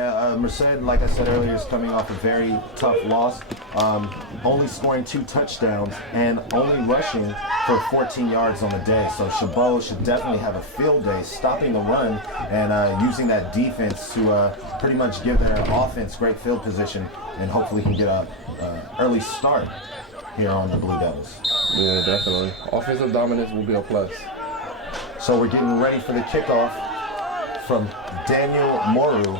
Yeah, Merced, like I said earlier, is coming off a very tough loss. Only scoring 2 touchdowns and only rushing for 14 yards on the day. So CHABOT should definitely have a field day stopping the run and using that defense to pretty much give their offense great field position and hopefully can get a early start here on the Blue Devils. Yeah, definitely. Offensive dominance will be a plus. So we're getting ready for the kickoff from Daniel Moru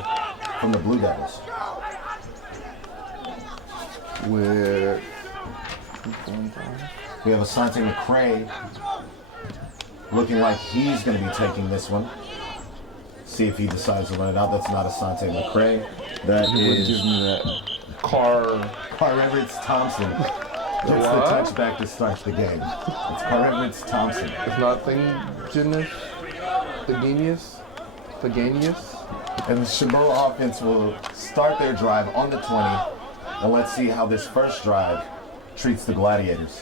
from the Blue Devils. With we have Asante McCray looking like he's going to be taking this one. See if he decides to run it out. That's not Asante McCray. That is give me that Car Everett Thompson. Gets the touchback to start the game. It's Everett Thompson. It's not Thagenius. And the CHABOT offense will start their drive on the 20. And let's see how this first drive treats the Gladiators.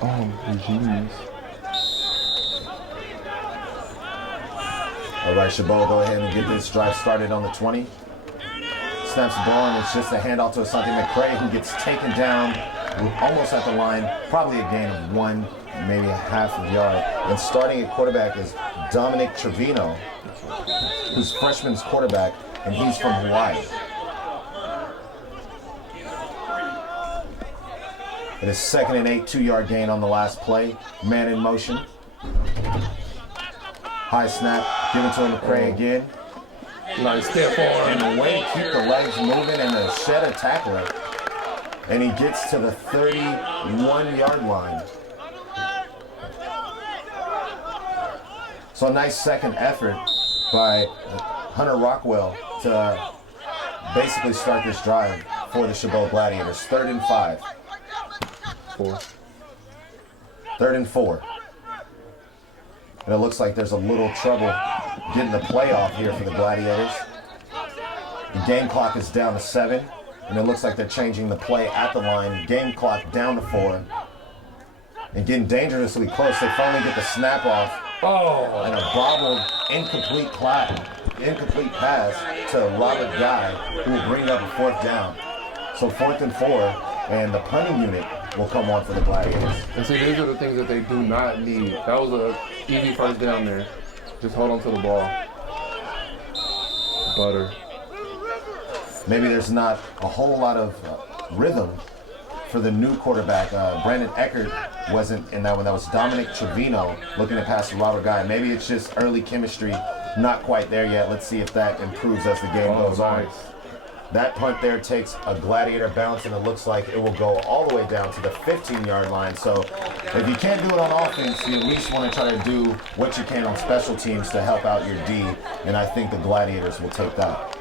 Oh, genius. All right, CHABOT, go ahead and get this drive started on the 20. Snaps the ball, and it's just a handoff to Asante McCray, who gets taken down almost at the line, probably a gain of 1, maybe a half a yard. And starting at quarterback is Dominic Trevino, who's freshman's quarterback, and he's from Hawaii. It is 2nd and 8, 2-yard gain on the last play. Man in motion. High snap, given to McCray again. Nice step forward. And a way to keep the legs moving and to shed a tackler. And he gets to the 31-yard line. So a nice second effort by Hunter Rockwell to basically start this drive for the CHABOT Gladiators. 3rd and 5. 3rd and 4. And it looks like there's a little trouble getting the play off here for the Gladiators. The game clock is down to 7, and it looks like they're changing the play at the line. Game clock down to 4. And getting dangerously close. They finally get the snap off. Oh. And a bobbled, incomplete pass to Robert Guy, who will bring up a 4th down. So 4th and 4, and the punting unit will come on for the Gladiators. And see, these are the things that they do not need. That was a easy first down there. Just hold on to the ball. Butter. Maybe there's not a whole lot of rhythm for the new quarterback. Brandon Eckert wasn't in that one. That was Dominic Trevino looking to pass to Robert Guy. Maybe it's just early chemistry, not quite there yet. Let's see if that improves as the game goes on. That punt there takes a Gladiator bounce, and it looks like it will go all the way down to the 15-yard line. So if you can't do it on offense, you at least want to try to do what you can on special teams to help out your D, and I think the Gladiators will take that.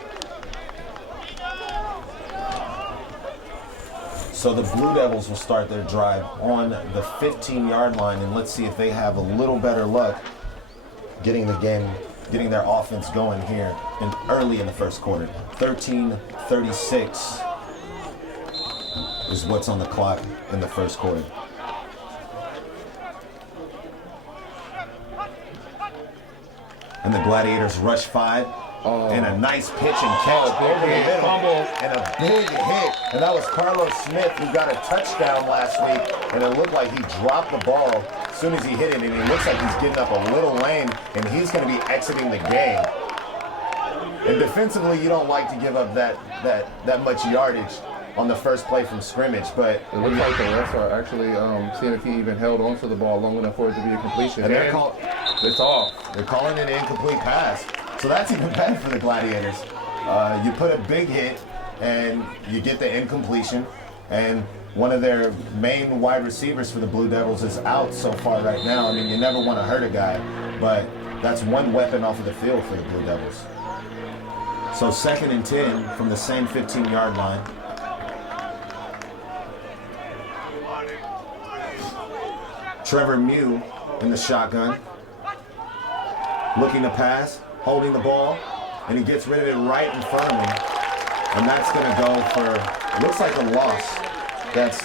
So the Blue Devils will start their drive on the 15-yard line, and let's see if they have a little better luck getting their offense going here early in the first quarter. 13:36 is what's on the clock in the first quarter. And the Gladiators rush 5. And a nice pitch and catch over the middle. And a big hit. And that was Carlos Smith, who got a touchdown last week. And it looked like he dropped the ball as soon as he hit it. And it looks like he's getting up a little lane. And he's going to be exiting the game. And defensively, you don't like to give up that much yardage on the first play from scrimmage. But it looks like the refs are actually seeing if he even held onto the ball long enough for it to be a completion. And it's off. They're calling it an incomplete pass. So that's even better for the Gladiators. You put a big hit, and you get the incompletion, and one of their main wide receivers for the Blue Devils is out so far right now. I mean, you never want to hurt a guy, but that's one weapon off of the field for the Blue Devils. So 2nd and 10 from the same 15-yard line. Trevor Mew in the shotgun, looking to pass, holding the ball, and he gets rid of it right in front of him. And that's going to go for, looks like a loss. That's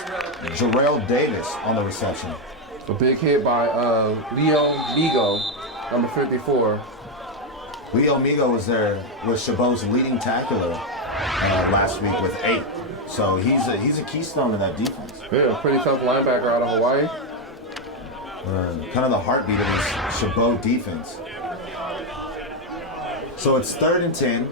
Jarrell Davis on the reception. A big hit by Leo Migo, number 54. Leo Migo was CHABOT's leading tackler last week with 8. So he's a keystone in that defense. Yeah, pretty tough linebacker out of Hawaii. Kind of the heartbeat of this CHABOT defense. So it's 3rd and 10.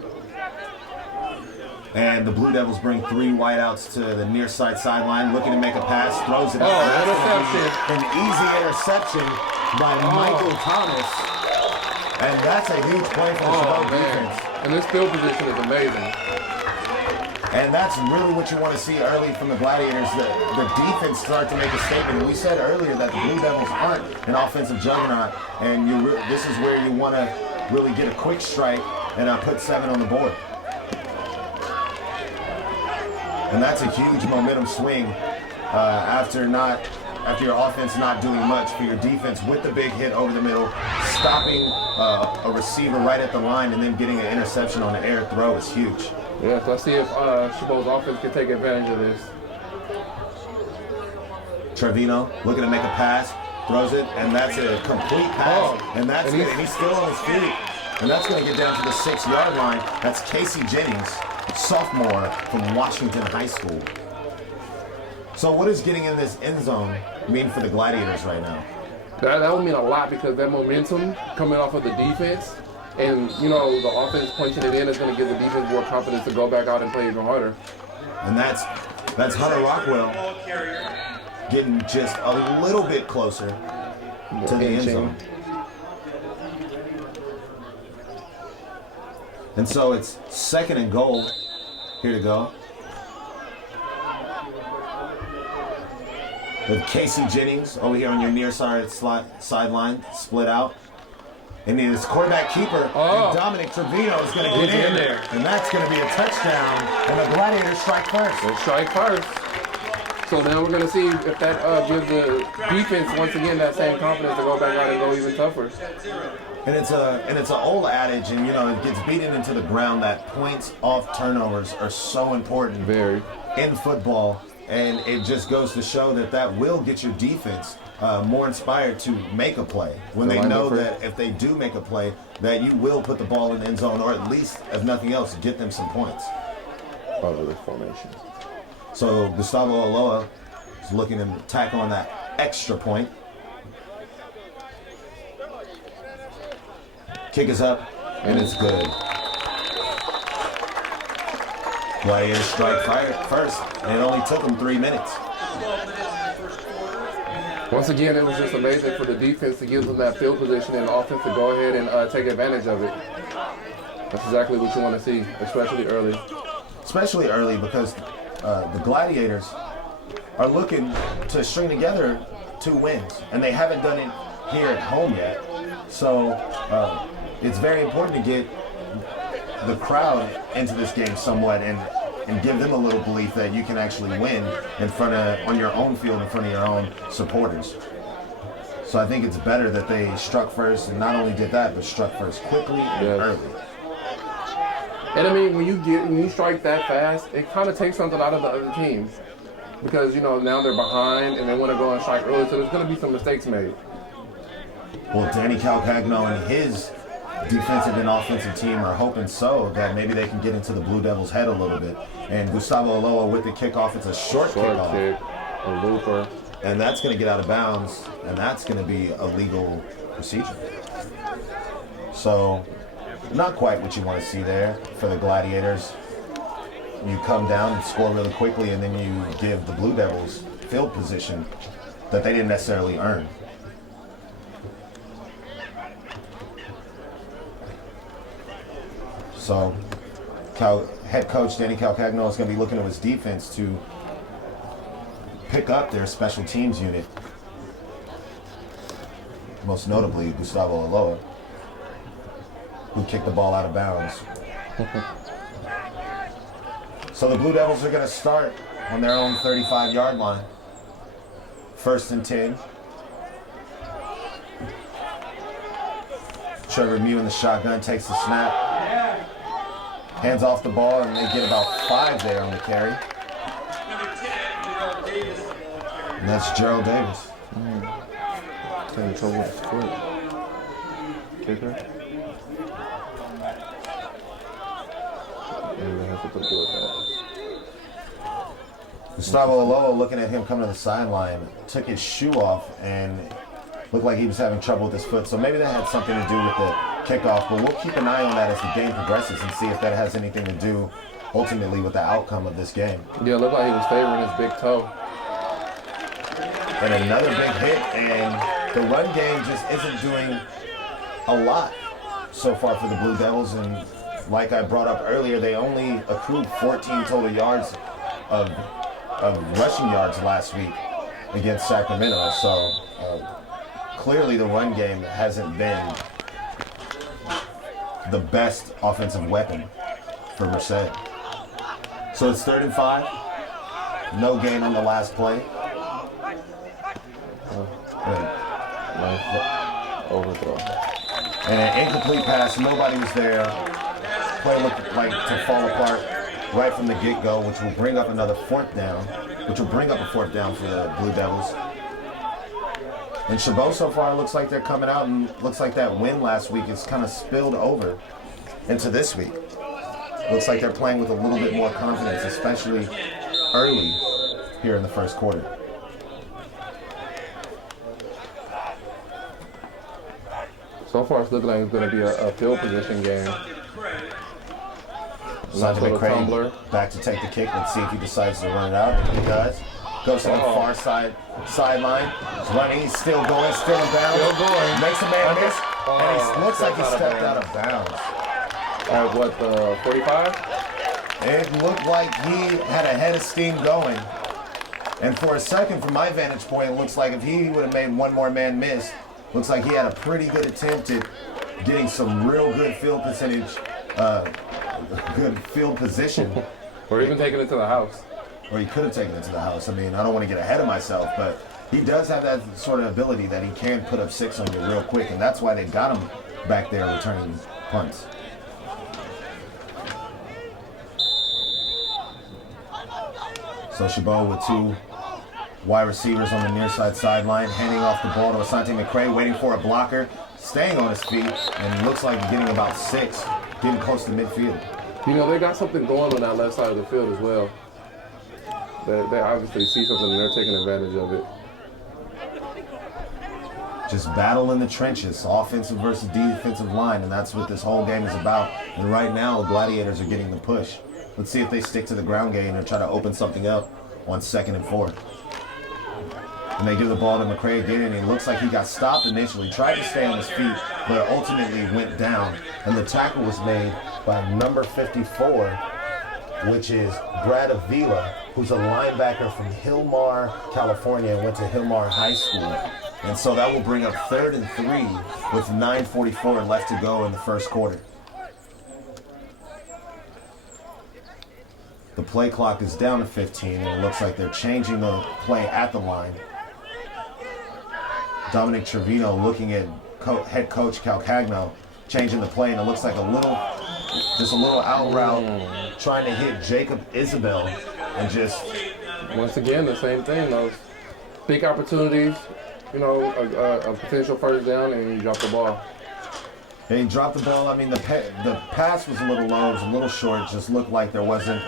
And the Blue Devils bring 3 wideouts to the near side sideline, looking to make a pass, throws it out. Interception. An easy interception by Michael Thomas. And that's a huge play for the CHABOT defense. And this field position is amazing. And that's really what you want to see early from the Gladiators. The defense start to make a statement. We said earlier that the Blue Devils aren't an offensive juggernaut, and this is where you want to really get a quick strike and put 7 on the board. And that's a huge momentum swing after your offense not doing much, for your defense with the big hit over the middle, stopping a receiver right at the line, and then getting an interception on the air throw is huge. Yeah, so let's see if CHABOT's offense can take advantage of this. Trevino looking to make a pass, throws it, and that's a complete pass. And he's still on his feet. And that's going to get down to the 6-yard line. That's Casey Jennings, sophomore from Washington High School. So what does getting in this end zone mean for the Gladiators right now? That would mean a lot, because that momentum coming off of the defense, and the offense punching it in is going to give the defense more confidence to go back out and play even harder. And that's Hunter Rockwell getting just a little bit closer to the end zone. And so it's 2nd and goal. Here to go. With Casey Jennings over here on your near side sideline, split out. And then his quarterback keeper, Dominic Trevino, is going to get in there. And that's going to be a touchdown. And the Gladiators strike first. They strike first. So now we're going to see if that gives the defense, once again, that same confidence to go back out and go even tougher. And it's an old adage, and it gets beaten into the ground that points off turnovers are so important in football. And it just goes to show that will get your defense more inspired to make a play when they know that if they do make a play, that you will put the ball in the end zone, or at least, if nothing else, get them some points. Over the formation. So Gustavo Aloa is looking to tack on that extra point. Kick is up, and it's good. Gladiators strike first, and it only took them 3 minutes. Once again, it was just amazing for the defense to give them that field position and offense to go ahead and take advantage of it. That's exactly what you want to see, especially early. Especially early, because the Gladiators are looking to string together 2 wins, and they haven't done it here at home yet. So it's very important to get the crowd into this game somewhat and give them a little belief that you can actually win on your own field in front of your own supporters. So I think it's better that they struck first, and not only did that, but struck first quickly and early. And I mean, when you strike that fast, it kind of takes something out of the other teams, because now they're behind and they want to go and strike early, so there's going to be some mistakes made. Well, Danny Calcagno and his defensive and offensive team are hoping that maybe they can get into the Blue Devils' head a little bit. And Gustavo Aloa with the kickoff, it's a short kickoff. Kick, a looper. And that's going to get out of bounds, and that's going to be a legal procedure. So, not quite what you want to see there for the Gladiators. You come down and score really quickly, and then you give the Blue Devils field position that they didn't necessarily earn. So, head coach Danny Calcagno is going to be looking at his defense to pick up their special teams unit, most notably Gustavo Aloa, who kicked the ball out of bounds. So the Blue Devils are going to start on their own 35-yard line. 1st and 10. Trevor Mew in the shotgun takes the snap. Hands off the ball, and they get about 5 there on the carry. And that's Gerald Davis. Having trouble with his foot. Kicker. Maybe they have something to do with that. Gustavo Aloa, looking at him coming to the sideline, took his shoe off and looked like he was having trouble with his foot. So maybe that had something to do with the kickoff, but we'll keep an eye on that as the game progresses and see if that has anything to do ultimately with the outcome of this game. Yeah, it looked like he was favoring his big toe. And another big hit, and the run game just isn't doing a lot so far for the Blue Devils. And like I brought up earlier, they only accrued 14 total yards of rushing yards last week against Sacramento. So clearly the run game hasn't been the best offensive weapon for Merced. So it's 3rd and 5. No gain on the last play. Nice overthrow. And an incomplete pass. Nobody was there. Play looked like to fall apart right from the get-go, which will bring up another 4th down, which will bring up a 4th down for the Blue Devils. And CHABOT so far looks like they're coming out, and looks like that win last week is kind of spilled over into this week. Looks like they're playing with a little bit more confidence, especially early here in the first quarter. So far, it's looking like it's going to be a field position game. Sanjay McCray back to take the kick. Let's see if he decides to run it out. He does. Goes to the far sideline. He's running. He's still going. Still in bounds. Still going. Makes a man miss. And he looks like he stepped out of bounds. At what, the 45? It looked like he had a head of steam going. And for a second, from my vantage point, it looks like if he would have made one more man miss, looks like he had a pretty good attempt at getting some real good field percentage, good field position. Or even taking it to the house. Or he could have taken it to the house. I mean, I don't want to get ahead of myself, but he does have that sort of ability that he can put up 6 on you real quick, and that's why they got him back there returning punts. So CHABOT with 2 wide receivers on the near side sideline, handing off the ball to Asante McCray, waiting for a blocker, staying on his feet, and looks like getting about 6, getting close to midfield. You know, they got something going on that left side of the field as well. They obviously see something and they're taking advantage of it. Just battle in the trenches, offensive versus defensive line, and that's what this whole game is about. And right now, the Gladiators are getting the push. Let's see if they stick to the ground game and try to open something up on 2nd and 4. And they give the ball to McCray again, and it looks like he got stopped initially, tried to stay on his feet, but ultimately went down. And the tackle was made by number 54, which is Brad Avila, who's a linebacker from Hillmar, California, and went to Hillmar High School. And so that will bring up 3rd and 3 with 9:44 left to go in the first quarter. The play clock is down to 15, and it looks like they're changing the play at the line. Dominic Trevino looking at head coach Calcagno, changing the play, and it looks like just a little out route, trying to hit Jacob Isabel, and just... Once again, the same thing, those big opportunities, you know, a potential 1st down, and you drop the ball. And he dropped the ball. I mean, the pass was a little low, it was a little short. Just looked like there wasn't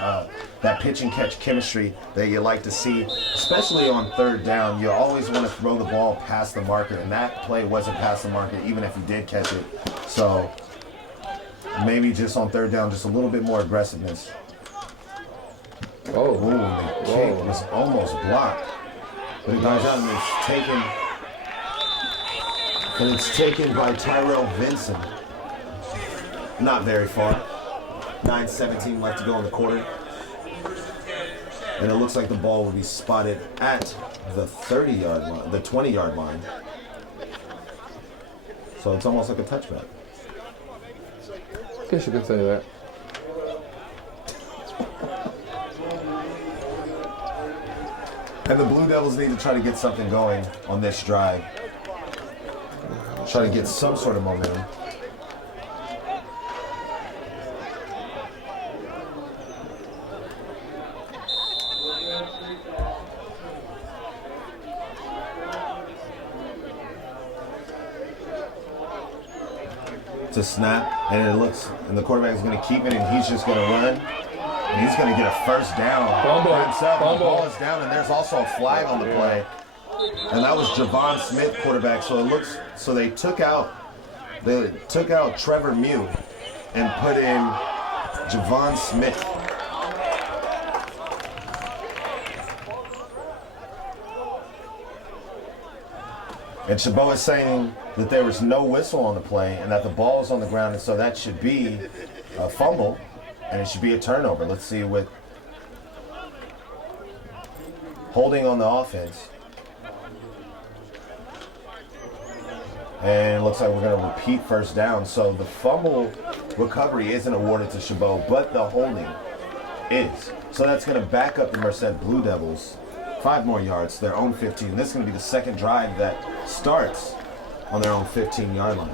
that pitch and catch chemistry that you like to see, especially on 3rd down. You always want to throw the ball past the marker, and that play wasn't past the marker, even if he did catch it. So maybe just on 3rd down, just a little bit more aggressiveness. Oh, ooh, the kick was almost blocked, but it goes out and it's taken. And it's taken by Tyrell Vinson. Not very far. 9:17 left to go in the quarter. And it looks like the ball will be spotted at the 30-yard line, the 20-yard line. So it's almost like a touchback. I guess you could say that. And the Blue Devils need to try to get something going on this drive. Try to get some sort of momentum. to snap, and it looks, and the quarterback is going to keep it, and he's just going to run, and he's going to get a first down by himself. The ball is down, and there's also a flag on the play, and that was Javon Smith, quarterback. So it looks, so they took out Trevor Mew and put in Javon Smith. And Chabot is saying that there was no whistle on the play and that the ball is on the ground, and so that should be a fumble and it should be a turnover. Let's see what holding on the offense. And it looks like we're going to repeat first down. So the fumble recovery isn't awarded to Chabot, but the holding is. So that's going to back up the Merced Blue Devils 5 more yards, their own 15. This is going to be the second drive that starts on their own 15-yard line.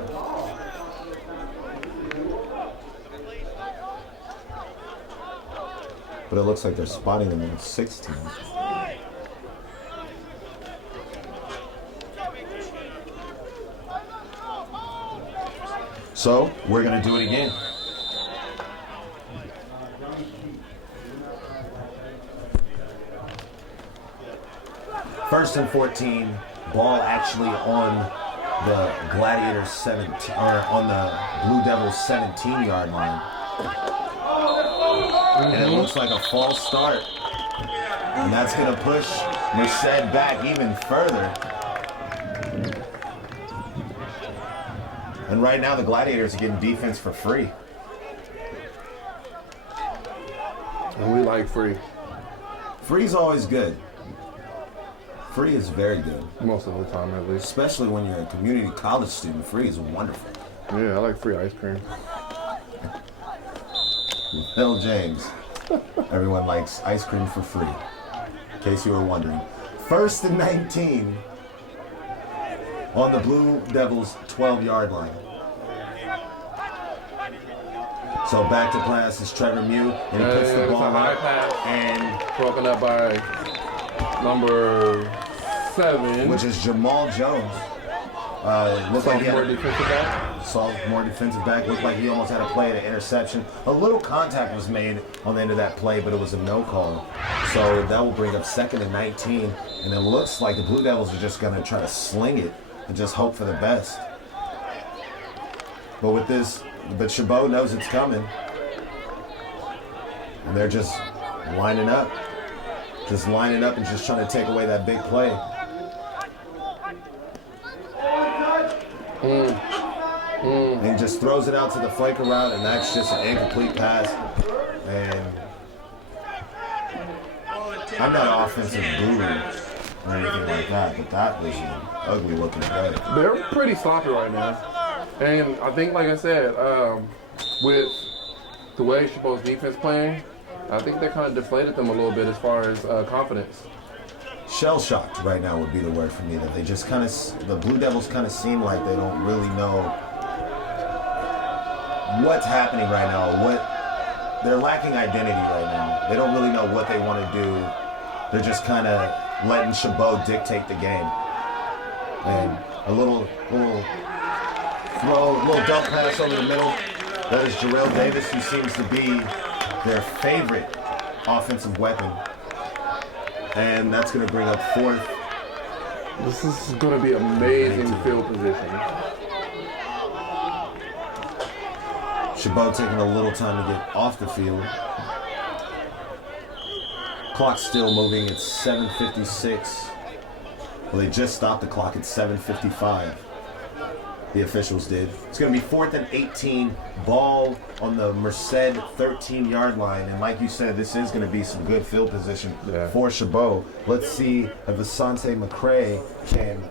But it looks like they're spotting them in 16. So we're going to do it again. First and 14, ball actually on the Gladiators 17, or on the Blue Devils 17-yard line. And it looks like a false start. And that's going to push Merced back even further. And right now the Gladiators are getting defense for free. And we like free. Free's always good. Free is very good. Most of the time, at least. Especially when you're a community college student. Free is wonderful. Yeah, I like free ice cream. Phil James. Everyone likes ice cream for free. In case you were wondering. First and 19 on the Blue Devils 12-yard line. So back to pass is Trevor Mew, and he puts the ball out, and broken up by number 7, which is Jamal Jones. Looked like he had more defensive back. More defensive back. Looked like he almost had a play at an interception. A little contact was made on the end of that play, but it was a no call. So that will bring up 2nd and 19, and it looks like the Blue Devils are just going to try to sling it and just hope for the best. But with this, but Chabot knows it's coming, and they're just lining up. Just lining up and just trying to take away that big play. And he just throws it out to the flanker route, and that's just an incomplete pass. And I'm not an offensive guru or anything like that, but that was an ugly looking play. They're pretty sloppy right now. And I think, like I said, with the way Chabot's defense playing, I think they kind of deflated them a little bit as far as confidence. Shell-shocked right now would be the word for me. That they just kind of, the Blue Devils kind of seem like they don't really know what's happening right now. They're lacking identity right now. They don't really know what they want to do. They're just kind of letting Chabot dictate the game. And a little throw, a little dump pass over the middle. That is Jarrell Davis, who seems to be their favorite offensive weapon. And that's going to bring up 4th. This is going to be amazing field position. Chabot taking a little time to get off the field. Clock's still moving. It's 7:56. Well, they just stopped the clock at 7:55. The officials did. It's going to be 4th and 18. Ball on the Merced 13-yard line. And like you said, this is going to be some good field position for Chabot. Let's see if Asante McCray can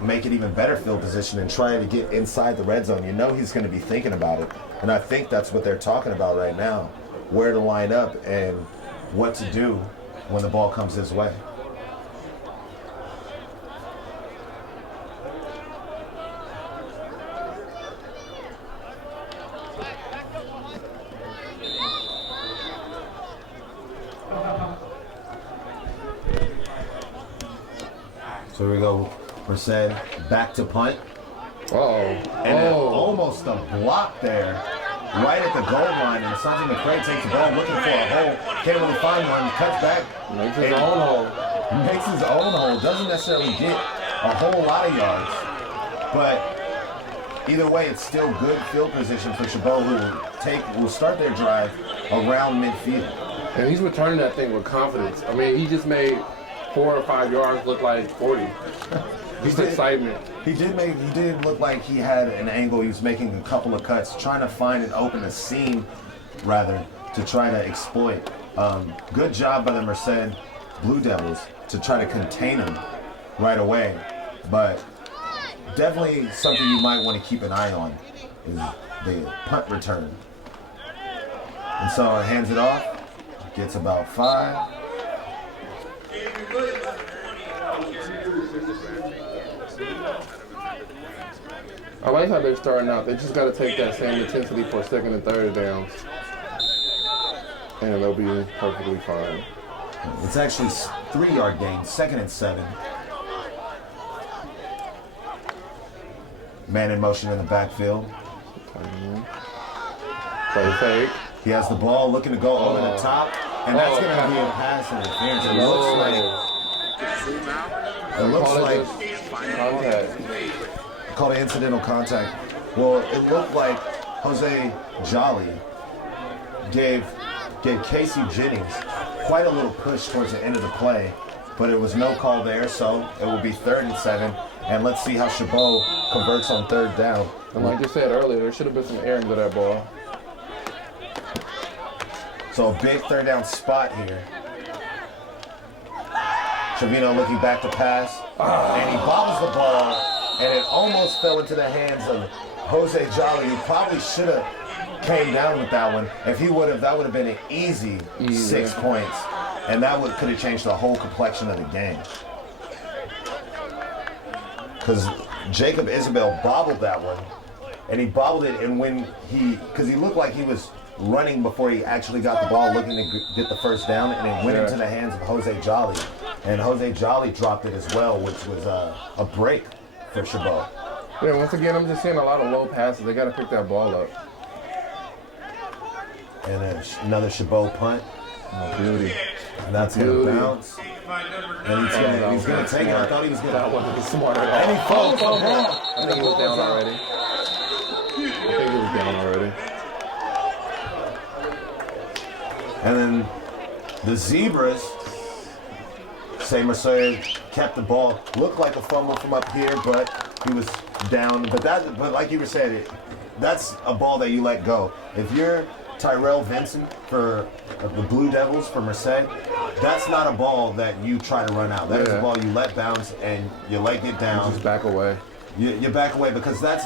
make it even better field position and try to get inside the red zone. You know he's going to be thinking about it. And I think that's what they're talking about right now. Where to line up and what to do when the ball comes his way. So here we go. Merced back to punt. And then almost a block there, right at the goal line. And Santi McRae takes the ball looking for a hole. Can't really find one. Cuts back. Makes his own hole. Makes his own hole. Doesn't necessarily get a whole lot of yards. But either way, it's still good field position for Chabot, who will start their drive around midfield. And he's returning that thing with confidence. I mean, he just made 4 or 5 yards look like 40. Just excitement. He did look like he had an angle. He was making a couple of cuts, trying to find and open a seam, rather, to try to exploit. Good job by the Merced Blue Devils to try to contain him right away. But definitely something you might want to keep an eye on is the punt return. And so hands it off, gets about 5. I like how they're starting out. They just got to take that same intensity for second and third downs, and they'll be perfectly fine. It's actually 3-yard gain, 2nd and 7. Man in motion in the backfield. Play fake. He has the ball, looking to go over the top, and that's going to be a pass interference. It looks like contact. Called an incidental contact. Well, it looked like Jose Jolly gave Casey Jennings quite a little push towards the end of the play, but it was no call there, so it will be 3rd and 7. And let's see how Chabot converts on 3rd down. And like you said earlier, there should have been some airing to that ball. So a big 3rd down spot here. Trevino looking back to pass, and he bobbles the ball, and it almost fell into the hands of Jose Jolly, who probably should have came down with that one. If he would have, that would have been an easy 6 points, and that could have changed the whole complexion of the game. Because Jacob Isabel bobbled that one, and he bobbled it, and because he looked like he was running before he actually got the ball, looking to get the 1st down, and it went into the hands of Jose Jolly. And Jose Jolly dropped it as well, which was a break for Chabot. Yeah, once again, I'm just seeing a lot of low passes. They got to pick that ball up. And then another Chabot punt. Oh, beauty. And that's going to bounce. And he's going to take it. I thought he was going to. That wasn't smart at all. And he falls the ball. I think he was down already. And then the Zebras, say Merced kept the ball. Looked like a fumble from up here, but he was down. But like you were saying, that's a ball that you let go. If you're Tyrell Vincent for the Blue Devils for Merced, that's not a ball that you try to run out. That is a ball you let bounce and you let get down. You just back away. You back away, because that's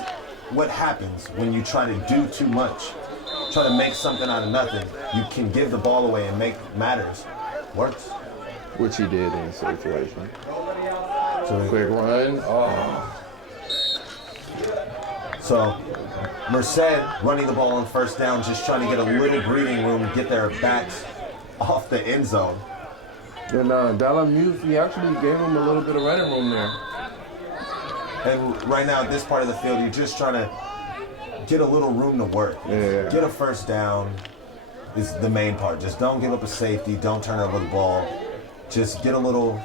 what happens when you try to do too much. Try to make something out of nothing. You can give the ball away and make matters. Works. Which he did in this situation. So Quick run. So Merced running the ball on 1st down, just trying to get a little breathing room and get their backs off the end zone. And Dalamuse, he actually gave him a little bit of running room there. And right now at this part of the field, you're just trying to get a little room to work. Yeah. Get a 1st down is the main part. Just don't give up a safety. Don't turn over the ball. Just get a little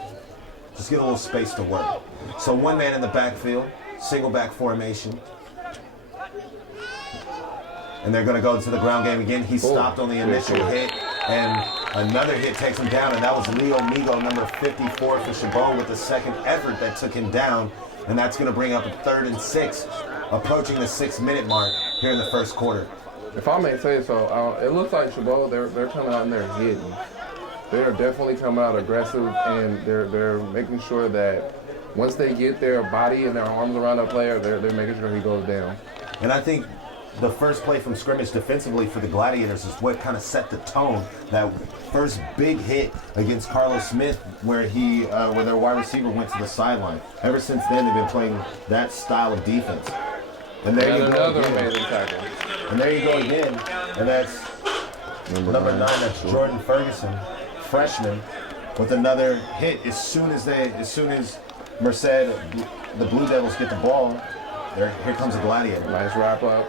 space to work. So 1 man in the backfield, single back formation. And they're going to go to the ground game again. He stopped on the initial hit, and another hit takes him down, and that was Leo Migo, number 54 for Chabot, with the 2nd effort that took him down. And that's going to bring up a 3rd and 6, approaching the 6-minute mark here in the 1st quarter. If I may say so, it looks like Chabot, they're coming out and they're hitting. They're definitely coming out aggressive, and they're making sure that once they get their body and their arms around a player, they're making sure he goes down. And I think the first play from scrimmage defensively for the Gladiators is what kind of set the tone. That first big hit against Carlos Smith, where their wide receiver went to the sideline. Ever since then, they've been playing that style of defense. And there you go again. And there you go again. And that's number 9. That's Jordan Ferguson, freshman, with another hit. As soon as Merced, the Blue Devils, get the ball, Here comes a Gladiator. Nice wrap up.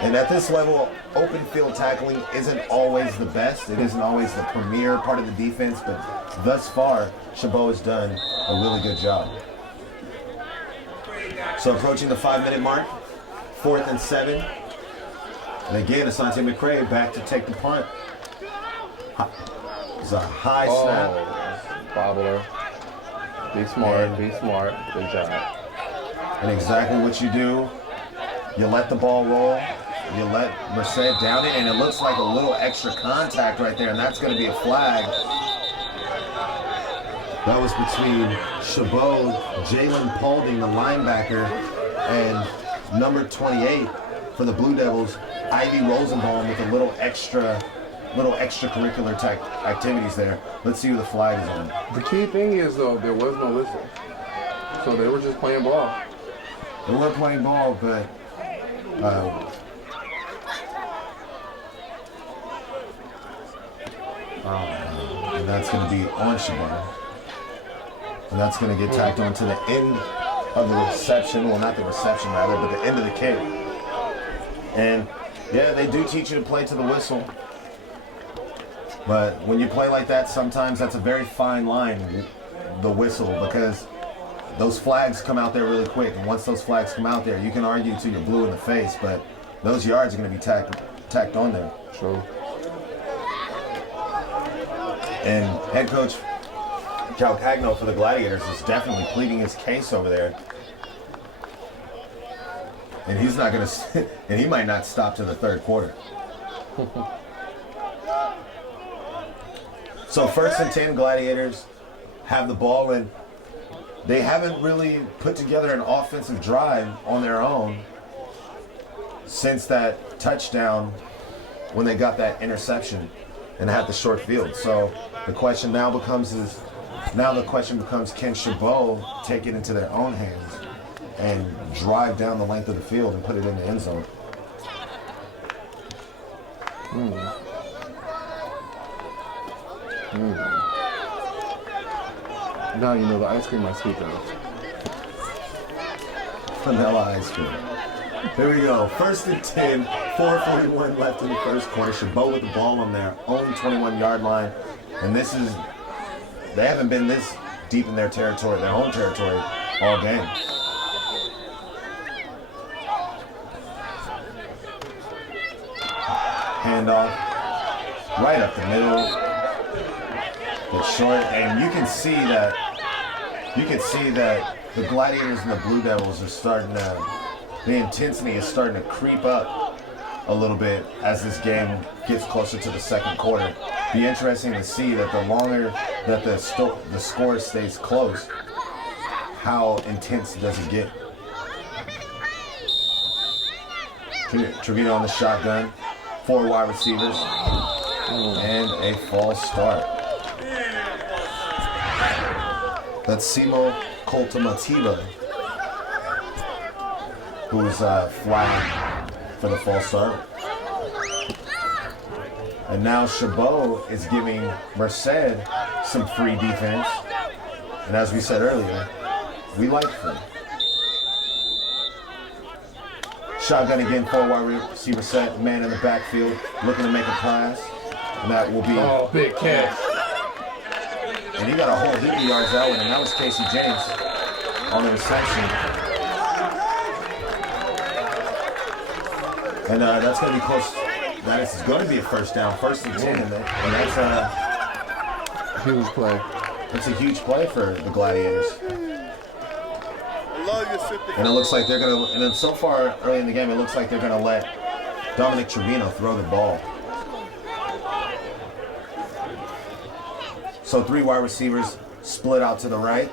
And at this level, open field tackling isn't always the best. It isn't always the premier part of the defense, but thus far, CHABOT has done a really good job. So approaching the 5-minute mark, 4th and 7. And again, Asante McCray back to take the punt. It's a high snap. Bobbler. Be smart, be smart. Good job. And exactly what you do, you let the ball roll, you let Merced down it, and it looks like a little extra contact right there, and that's going to be a flag. That was between CHABOT, Jalen Paulding, the linebacker, and number 28 for the Blue Devils, Ivy Rosenbaum, with a little extracurricular activities there. Let's see who the flag is on. The key thing is, though, there was no whistle. So they were just playing ball. They were playing ball, but and that's going to be on CHABOT. And that's going to get tacked on to the end of the reception. Well, not the reception, rather, but the end of the kick. And, yeah, they do teach you to play to the whistle. But when you play like that, sometimes that's a very fine line, the whistle, because those flags come out there really quick. And once those flags come out there, you can argue till you're blue in the face, but those yards are going to be tacked on there. True. And head coach Cal Cagno for the Gladiators is definitely pleading his case over there. And he's not going to, and he might not stop to the third quarter. So 1st and 10, Gladiators have the ball, and they haven't really put together an offensive drive on their own since that touchdown when they got that interception and had the short field. So the question now becomes can CHABOT take it into their own hands and drive down the length of the field and put it in the end zone? Now you know the ice cream I speak of. Vanilla ice cream. Here we go. 1st and 10, 4:41 left in the first quarter. CHABOT with the ball on their own 21-yard line. And they haven't been this deep in their territory, their own territory, all game. Handoff right up the middle. It's short, and you can see that the Gladiators and the Blue Devils are the intensity is starting to creep up a little bit as this game gets closer to the second quarter. Be interesting to see that the longer that the score stays close, how intense does it get? Trevino on the shotgun, 4 wide receivers, and a false start. That's Simo Koltamativa, who was flagged for the false start. And now CHABOT is giving Merced some free defense. And as we said earlier, we like them. Shotgun again, 4 wide receiver set, man in the backfield, looking to make a pass. And that will be... Oh, big catch. And he got a whole heap of yards that one, and that was Casey James on the reception. And that's going to be close. That is going to be a first down, 1st and 10. And that's a huge play. It's a huge play for the Gladiators. And it looks like they're going to, and then so far early in the game, it looks like they're going to let Dominic Trevino throw the ball. So 3 wide receivers split out to the right.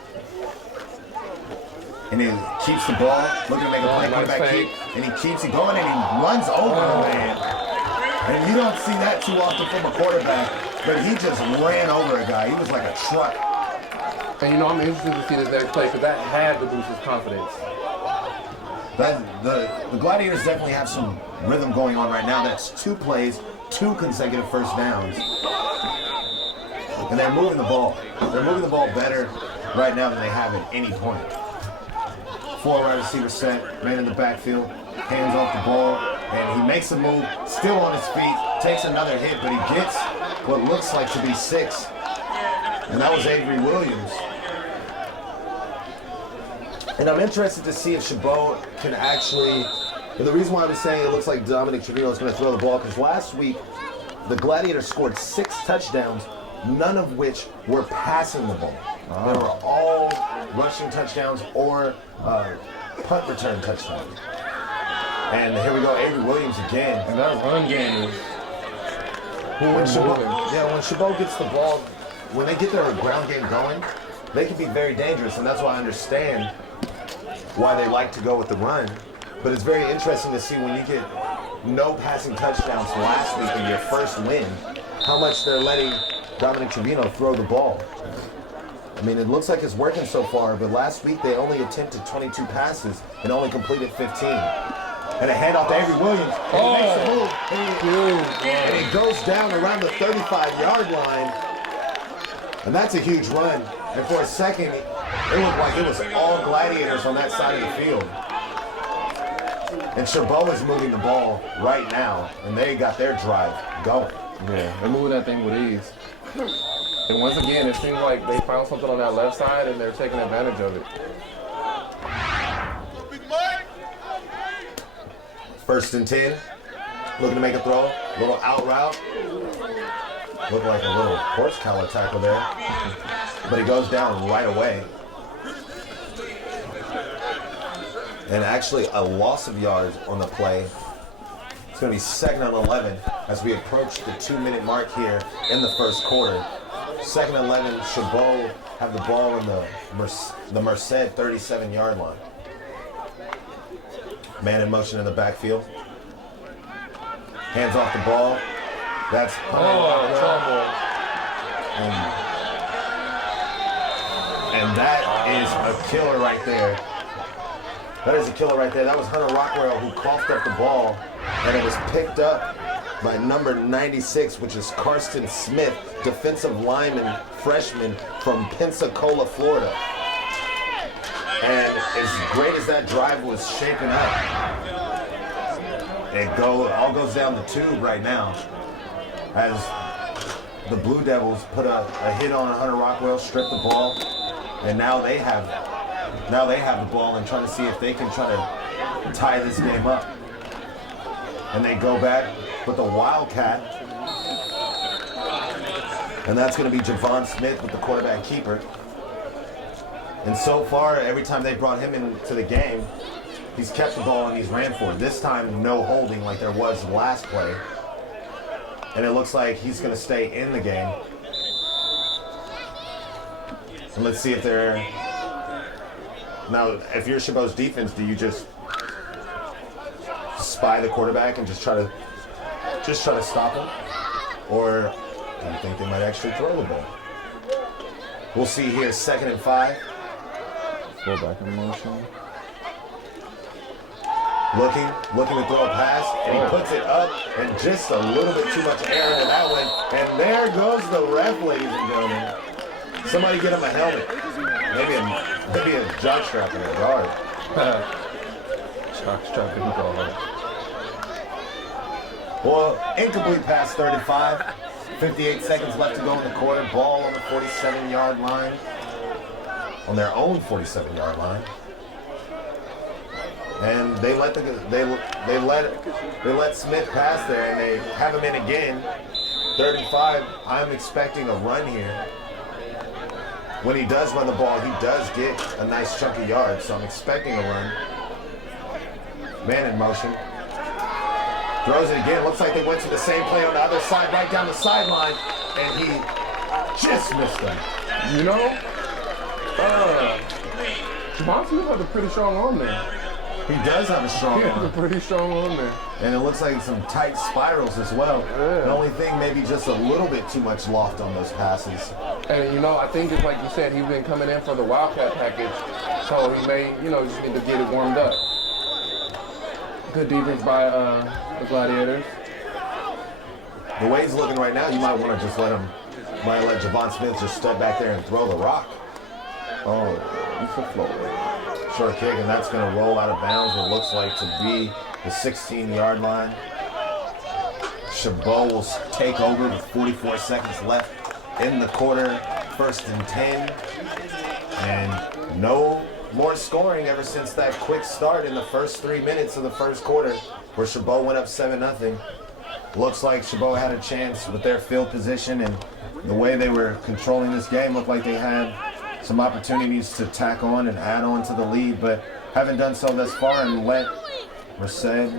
And he keeps the ball, looking to make a play, quarterback keep, and he keeps it going, and he runs over the man. And you don't see that too often from a quarterback, but he just ran over a guy. He was like a truck. And you know, I'm interested to see this next play, because that had to boost his confidence. The Gladiators definitely have some rhythm going on right now. That's 2 plays, 2 consecutive first downs. And they're moving the ball. They're moving the ball better right now than they have at any point. Four wide receiver set, man in the backfield, hands off the ball, and he makes a move, still on his feet, takes another hit, but he gets what looks like to be 6. And that was Avery Williams. And I'm interested to see if CHABOT can actually, and the reason why I'm saying it looks like Dominic Trevino is going to throw the ball, because last week, the Gladiators scored 6 touchdowns, none of which were passing the ball. They were all rushing touchdowns or punt return touchdowns. And here we go, Avery Williams again. And that run game is When CHABOT gets the ball, when they get their ground game going, they can be very dangerous, and that's why I understand why they like to go with the run. But it's very interesting to see when you get no passing touchdowns last week in your first win, how much they're letting Dominic Trevino throw the ball. I mean, it looks like it's working so far, but last week they only attempted 22 passes and only completed 15. And a handoff to Avery Williams, and he makes a move, and he goes down around the 35-yard line, and that's a huge run. And for a second, it looked like it was all Gladiators on that side of the field. And CHABOT is moving the ball right now, and they got their drive going. Yeah, they're moving that thing with ease. And once again, it seems like they found something on that left side, and they're taking advantage of it. First and 10, looking to make a throw, little out route. Looked like a little horse collar tackle there, but he goes down right away. And actually a loss of yards on the play. It's going to be 2nd and 11 as we approach the 2-minute mark here in the first quarter. 2nd and 11, CHABOT have the ball in the Merced 37-yard line. Man in motion in the backfield. Hands off the ball. That's trouble. And that is a killer right there. That is a killer right there. That was Hunter Rockwell who coughed up the ball, and it was picked up by number 96, which is Karsten Smith, defensive lineman, freshman from Pensacola, Florida. And as great as that drive was shaping up, it all goes down the tube right now as the Blue Devils put a hit on Hunter Rockwell, stripped the ball, and now they have the ball and trying to see if they can try to tie this game up. And they go back with the Wildcat, and that's going to be Javon Smith with the quarterback keeper. And so far, every time they brought him into the game, he's kept the ball and he's ran for it. This time, no holding like there was last play. And it looks like he's going to stay in the game. And let's see if they're... Now, if you're CHABOT's defense, do you just spy the quarterback and just try to stop him? Or do you think they might actually throw the ball? We'll see here, 2nd and 5. Fullback in motion. Looking to throw a pass, and he puts it up, and just a little bit too much air into that one. And there goes the ref, ladies and gentlemen. Somebody get him a helmet. Maybe a jockstrap in a guard. Jockstrap in a guard. Well, incomplete pass 35. 58 seconds left to go in the quarter. Ball on the 47-yard line. On their own 47-yard line. And they let Smith pass there, and they have him in again. 35. I'm expecting a run here. When he does run the ball, he does get a nice chunk of yards, so I'm expecting a run. Man in motion. Throws it again. Looks like they went to the same play on the other side, right down the sideline, and he just missed them. You know, Javon Smith has a pretty strong arm there. He does have a strong He has a arm. pretty strong arm there. And it looks like some tight spirals as well. Yeah. The only thing, maybe just a little bit too much loft on those passes. And, you know, I think it's like you said, he's been coming in for the Wildcat package, so he may, just need to get it warmed up. Good defense by the Gladiators. The way he's looking right now, you might want to just let Javon Smith just step back there and throw the rock. Oh, he's a float. short kick, and that's going to roll out of bounds what looks like to be the 16-yard line. CHABOT will take over with 44 seconds left in the quarter, 1st and 10. And no more scoring ever since that quick start in the first 3 minutes of the first quarter where CHABOT went up 7-0. Looks like CHABOT had a chance with their field position and the way they were controlling this game. Looked like they had some opportunities to tack on and add on to the lead, but haven't done so thus far and let Merced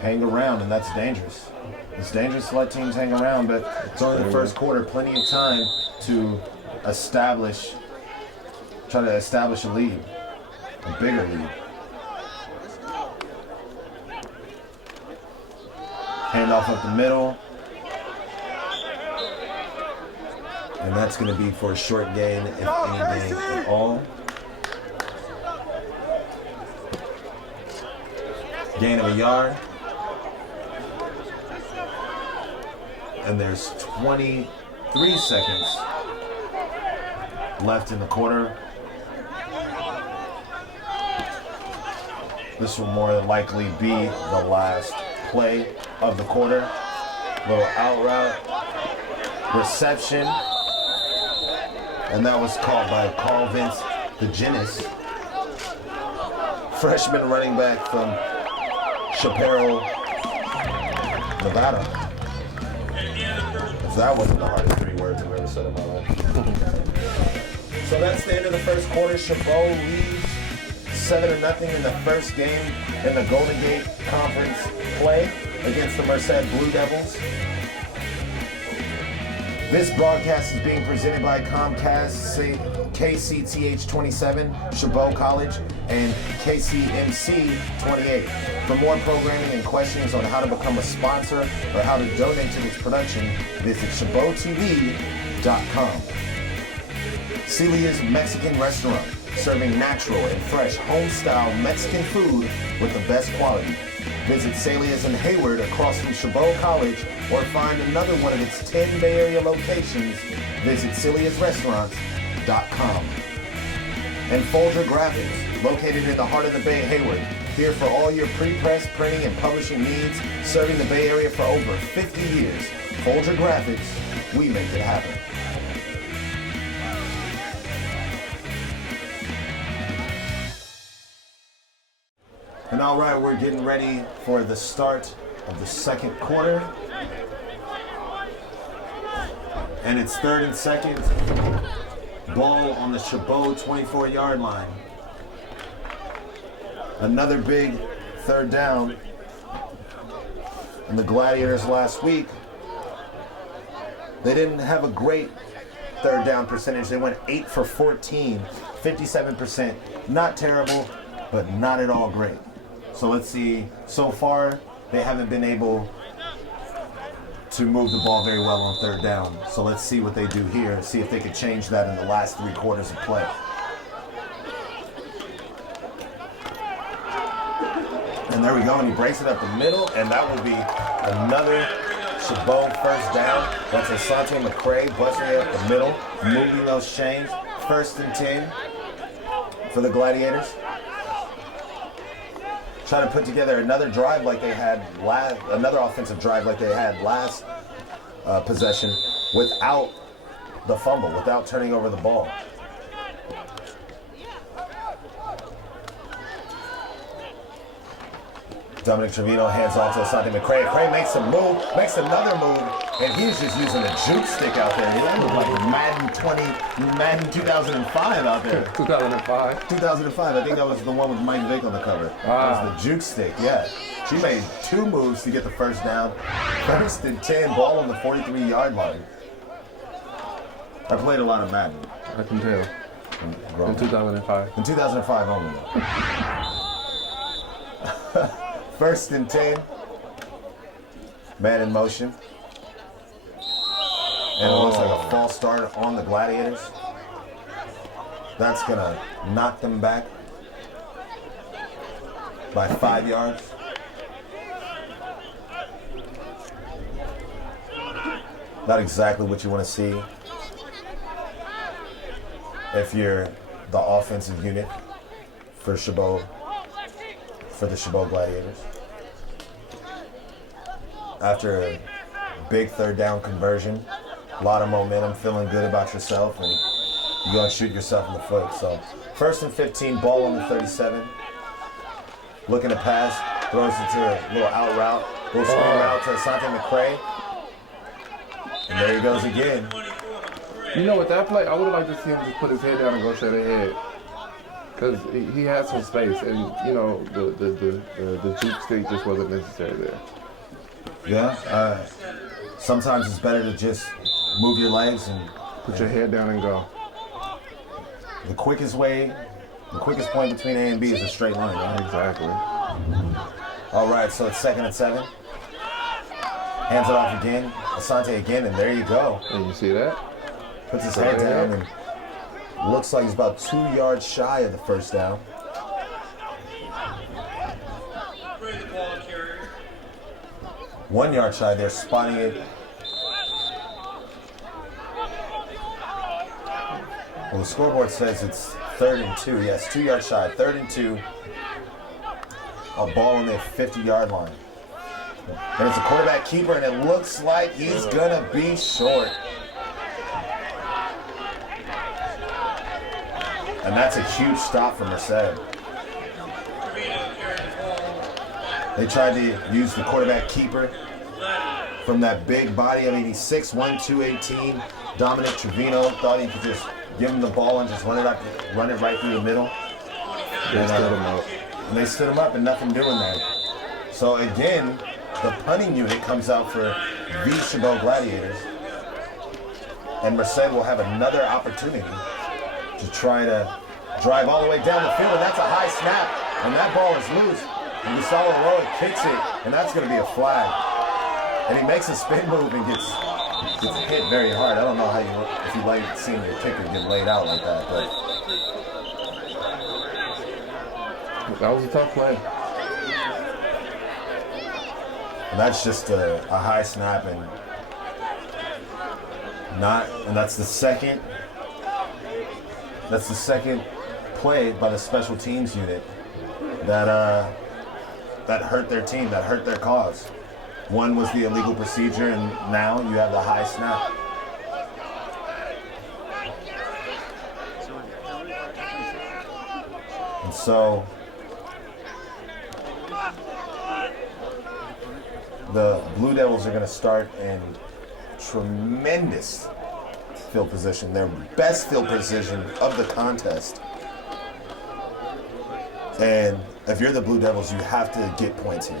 hang around, and that's dangerous. It's dangerous to let teams hang around, but it's only the first quarter, plenty of time to try to establish a lead, a bigger lead. Handoff up the middle. And that's going to be for a short gain, if anything at all. Gain of a yard. And there's 23 seconds left in the quarter. This will more than likely be the last play of the quarter. Little out route reception. And that was called by Carl Vince, the Genis. Freshman running back from Chaparral, Nevada. If that wasn't the hardest 3 words I've ever said in my life. So that's the end of the first quarter. CHABOT leads 7-0 in the first game in the Golden Gate Conference play against the Merced Blue Devils. This broadcast is being presented by Comcast, KCTH27, CHABOT College, and KCMC 28. For more programming and questions on how to become a sponsor or how to donate to this production, visit CHABOTTV.com. Celia's Mexican Restaurant, serving natural and fresh home-style Mexican food with the best quality. Visit Celia's in Hayward across from CHABOT College, or find another one of its 10 Bay Area locations. Visit Celia'sRestaurants.com. And Folger Graphics, located in the heart of the Bay, Hayward, here for all your pre-press, printing, and publishing needs, serving the Bay Area for over 50 years. Folger Graphics, we make it happen. And all right, we're getting ready for the start of the second quarter. And it's 3rd and 2nd. Ball on the CHABOT 24-yard line. Another big 3rd down. And the Gladiators last week, they didn't have a great 3rd down percentage. They went 8 for 14, 57%. Not terrible, but not at all great. So let's see. So far, they haven't been able to move the ball very well on 3rd down. So let's see what they do here and see if they can change that in the last 3 quarters of play. And there we go, and he breaks it up the middle, and that will be another CHABOT 1st down. That's Asante McCray busting it up the middle, moving those chains. 1st and 10 for the Gladiators. Trying to put together another drive like they had another offensive drive like they had last possession without the fumble, without turning over the ball. Dominic Trevino hands off to Asante McCray. McCray makes a move, makes another move, and he's just using a juke stick out there. That looked like Madden 2005 out there. 2005. 2005. I think that was the one with Mike Vick on the cover. That was the juke stick, yeah. She made 2 moves to get the 1st down. 1st and 10, ball on the 43-yard line. I played a lot of Madden. I can tell. In 2005. In 2005 only. 1st and 10. Man in motion. And it looks like a false start on the Gladiators. That's going to knock them back by 5 yards. Not exactly what you want to see if you're the offensive unit for CHABOT, for the CHABOT Gladiators. After a big third down conversion, a lot of momentum, feeling good about yourself, and you're going to shoot yourself in the foot. So 1st and 15, ball on the 37. Looking to pass, throws it to a little out route, little screen route to Asante McCray. And there he goes again. You know, with that play, I would have liked to see him just put his head down and go straight ahead. Because he had some space, and, you know, the juke stick just wasn't necessary there. Yeah, sometimes it's better to just move your legs and put your head down and go. The quickest point between A and B is a straight line, right? Exactly. All right, so it's 2nd and 7. Hands it off again, Asante again, and there you go. And you see that? Puts his head down and looks like he's about 2 yards shy of the first down. One yard shy, they're spotting it. Well, the scoreboard says it's 3rd and 2. Yes, 2 yards shy, 3rd and 2. A ball on their 50-yard line. And it's a quarterback keeper, and it looks like he's gonna be short. And that's a huge stop for Merced. They tried to use the quarterback keeper from that big body. I mean, he's 6'1", 218. Dominic Trevino thought he could just give him the ball and just run it right through the middle. And they stood him up and nothing doing there. So again, the punting unit comes out for the CHABOT Gladiators. And Merced will have another opportunity to try to drive all the way down the field, and that's a high snap, and that ball is loose. And Gustavo Roy kicks it, and that's going to be a flag. And he makes a spin move and gets hit very hard. I don't know if you like seeing your kicker get laid out like that, but that was a tough play. And that's just a high snap, and that's the second. That's the second play by the special teams unit that hurt their team, that hurt their cause. One was the illegal procedure, and now you have the high snap. And so the Blue Devils are going to start in tremendous field position, their best field position of the contest. And if you're the Blue Devils, you have to get points here.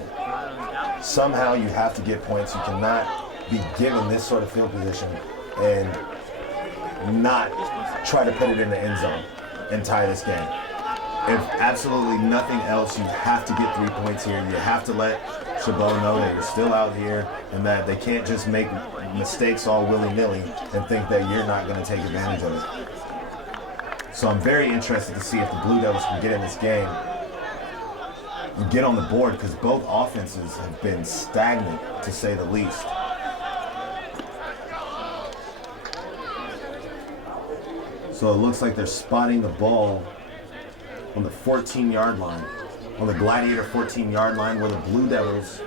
Somehow you have to get points. You cannot be given this sort of field position and not try to put it in the end zone and tie this game. If absolutely nothing else, you have to get 3 points here. You have to let CHABOT know that you're still out here and that they can't just make mistakes all willy-nilly and think that you're not going to take advantage of it. So I'm very interested to see if the Blue Devils can get in this game and get on the board, because both offenses have been stagnant, to say the least. So it looks like they're spotting the ball on the 14-yard line, on the Gladiator 14-yard line, where the Blue Devils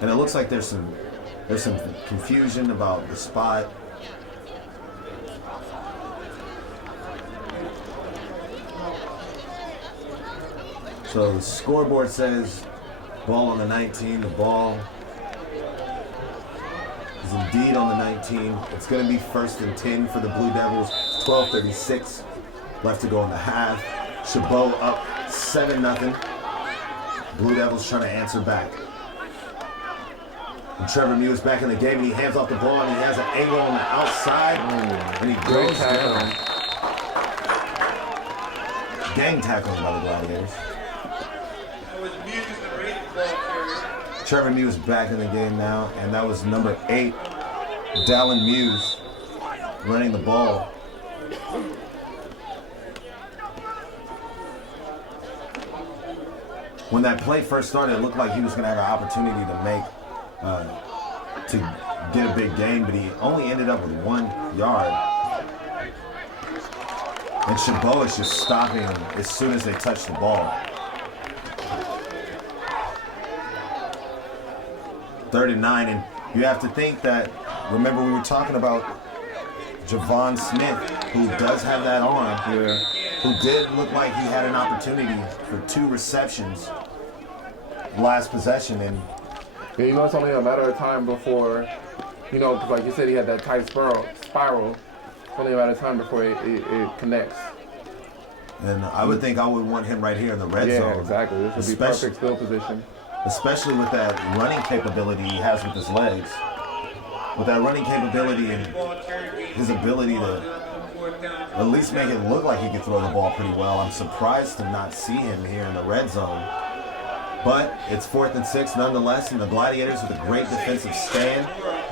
and it looks like there's some confusion about the spot. So the scoreboard says ball on the 19. The ball is indeed on the 19. It's going to be 1st and 10 for the Blue Devils. 12:36 left to go in the half. CHABOT up 7-0. Blue Devils trying to answer back. And Trevor Muse back in the game, and he hands off the ball, and he has an angle on the outside, and he goes down. Gang tackling by the Gladiators. Trevor Muse back in the game now, and that was number 8, Dallin Muse, running the ball. When that play first started, it looked like he was going to have an opportunity to get a big gain, but he only ended up with 1 yard. And CHABOT is just stopping them as soon as they touch the ball. 3rd and 9, and you have to think that, remember we were talking about Javon Smith, who does have that arm, who did look like he had an opportunity for 2 receptions last possession. And yeah, you know, it's only a matter of time before, you know, 'cause like you said, he had that tight spiral. It's only a matter of time before it connects. And I would think I would want him right here in the red zone. Yeah, exactly. This would be perfect field position. Especially with that running capability he has with his legs. With that running capability and his ability to at least make it look like he can throw the ball pretty well. I'm surprised to not see him here in the red zone. But it's 4th and 6 nonetheless, and the Gladiators with a great defensive stand,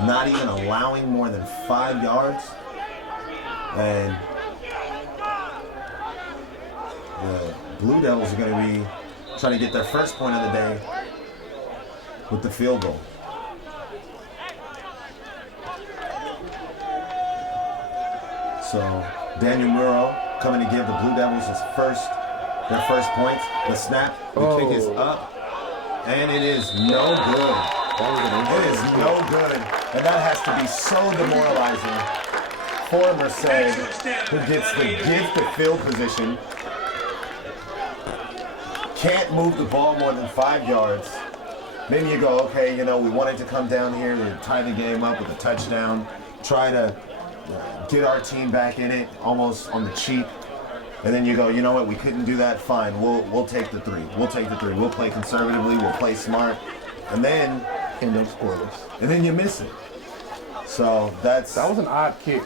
not even allowing more than 5 yards. And the Blue Devils are going to be trying to get their first point of the day with the field goal. So Daniel Muro coming to give the Blue Devils their first points. The snap, the kick is up, and it is no good. It is no good, and that has to be so demoralizing for Merced, who gets the gift of field position. Can't move the ball more than 5 yards. Then you go, okay, you know, we wanted to come down here and tie the game up with a touchdown, try to get our team back in it almost on the cheap. And then you go, you know what, we couldn't do that, fine, we'll take the 3. We'll take the 3. We'll play conservatively, we'll play smart. And then end up scoreless. And then you miss it. So that was an odd kick.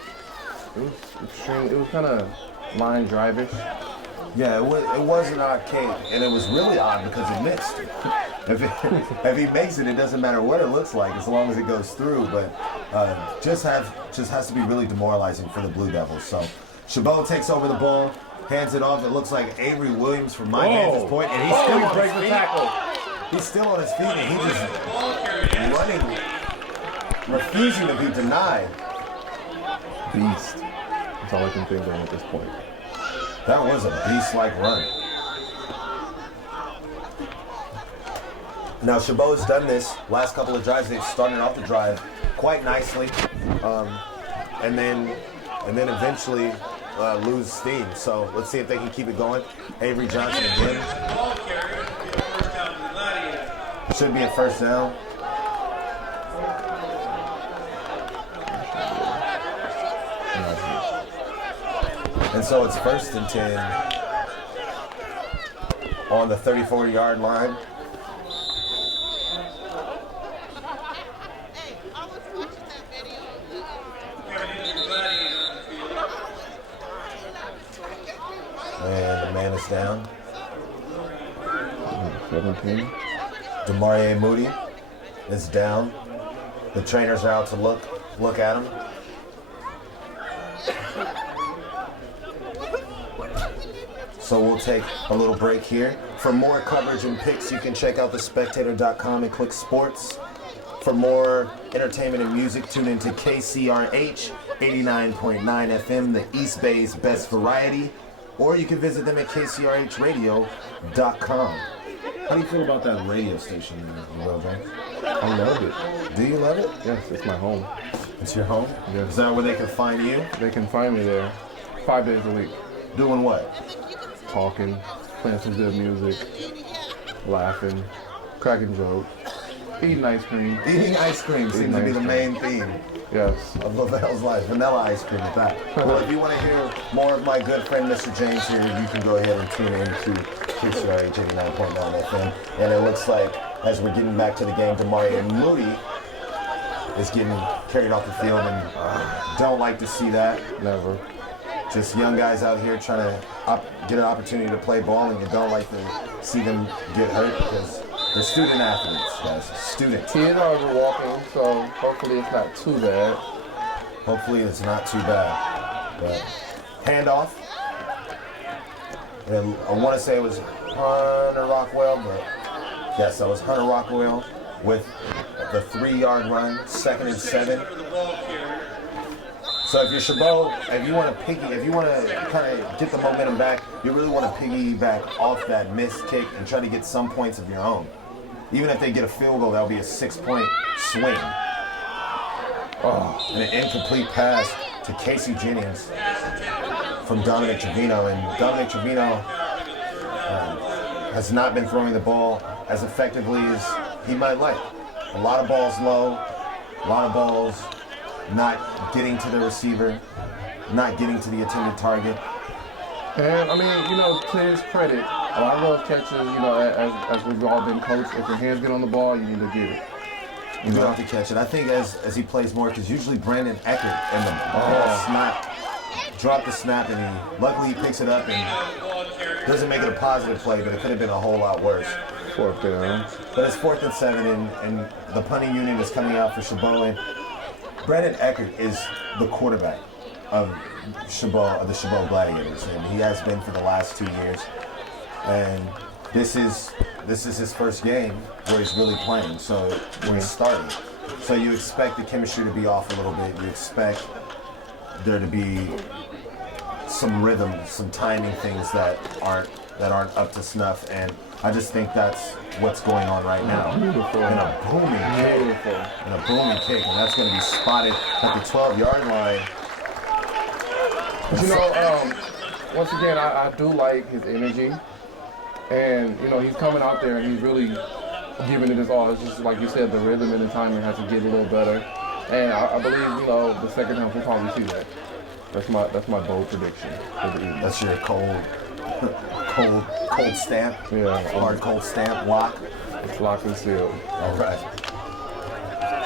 It was extreme. It was kind of line drive-ish. Yeah, it was an odd kick, and it was really odd because it missed. If he makes it, it doesn't matter what it looks like as long as it goes through. But just has to be really demoralizing for the Blue Devils. So CHABOT takes over the ball, hands it off. It looks like Avery Williams from my hands point, and he's still on his feet. Tackle. He's still on his feet, and he just running, refusing to be denied. Beast. That's all I can think of at this point. That was a beast-like run. Now CHABOT's done this last couple of drives. They've started off the drive quite nicely, and then eventually lose steam. So let's see if they can keep it going. Avery Johnson again. Should be a first down. And so it's 1st and 10 on the 34-yard line. And the man is down. 17. Demarie Moody is down. The trainers are out to look at him. So we'll take a little break here. For more coverage and picks, you can check out thespectator.com and click sports. For more entertainment and music, tune into KCRH 89.9 FM, the East Bay's best variety. Or you can visit them at kcrhradio.com. How do you feel about that radio station, James? I love it. Do you love it? Yes, it's my home. It's your home? Yes. Is that where they can find you? They can find me there 5 days a week. Doing what? Talking, playing some good music, laughing, cracking jokes, eating ice cream. Eating ice cream seems to be the main theme. Yes. Of Lavelle's life. Vanilla ice cream at that. Well, if you want to hear more of my good friend Mr. James here, you can go ahead and tune in to KCRH 89.9 FM. And it looks like, as we're getting back to the game, Demarie Moody is getting carried off the field, and don't like to see that. Never. Just young guys out here trying to get an opportunity to play ball, and you don't like to see them get hurt because they're student athletes, guys. Students. Kids are walking, so hopefully it's not too bad. Hopefully it's not too bad. But handoff. And I want to say it was Hunter Rockwell, but yes, that was Hunter Rockwell with the 3-yard run, 2nd and 7. So if you're Chabot, if you want to kind of get the momentum back, you really want to piggyback off that missed kick and try to get some points of your own. Even if they get a field goal, that'll be a 6-point swing. Oh, and an incomplete pass to Casey Jennings from Dominic Trevino. And Dominic Trevino has not been throwing the ball as effectively as he might like. A lot of balls low, a lot of balls not getting to the receiver, not getting to the intended target. And I mean, you know, to his credit, a lot of those catches, you know, as we've all been coached, if your hands get on the ball, you need to get it. You have to catch it. I think as he plays more, because usually Brandon Eckert and the snap, drop the snap, and luckily he picks it up and doesn't make it a positive play, but it could have been a whole lot worse. Fourth down. But it's 4th and 7, and the punting unit is coming out for Chabot. And Brandon Eckert is the quarterback of the Chabot Gladiators, and he has been for the last 2 years. And this is his first game where he's really playing, so where he's starting. So you expect the chemistry to be off a little bit. You expect there to be some rhythm, some timing things that aren't up to snuff, and I just think that's what's going on right now. Beautiful. And a booming kick. And a booming kick, and that's going to be spotted at the 12-yard line. You know, once again, I do like his energy. And, you know, he's coming out there and he's really giving it his all. It's just like you said, the rhythm and the timing has to get a little better. And I believe, you know, the second half we'll probably see that. That's my bold prediction for the evening. That's your cold stamp? Yeah. Hard cold stamp, lock? It's locked and sealed. All right.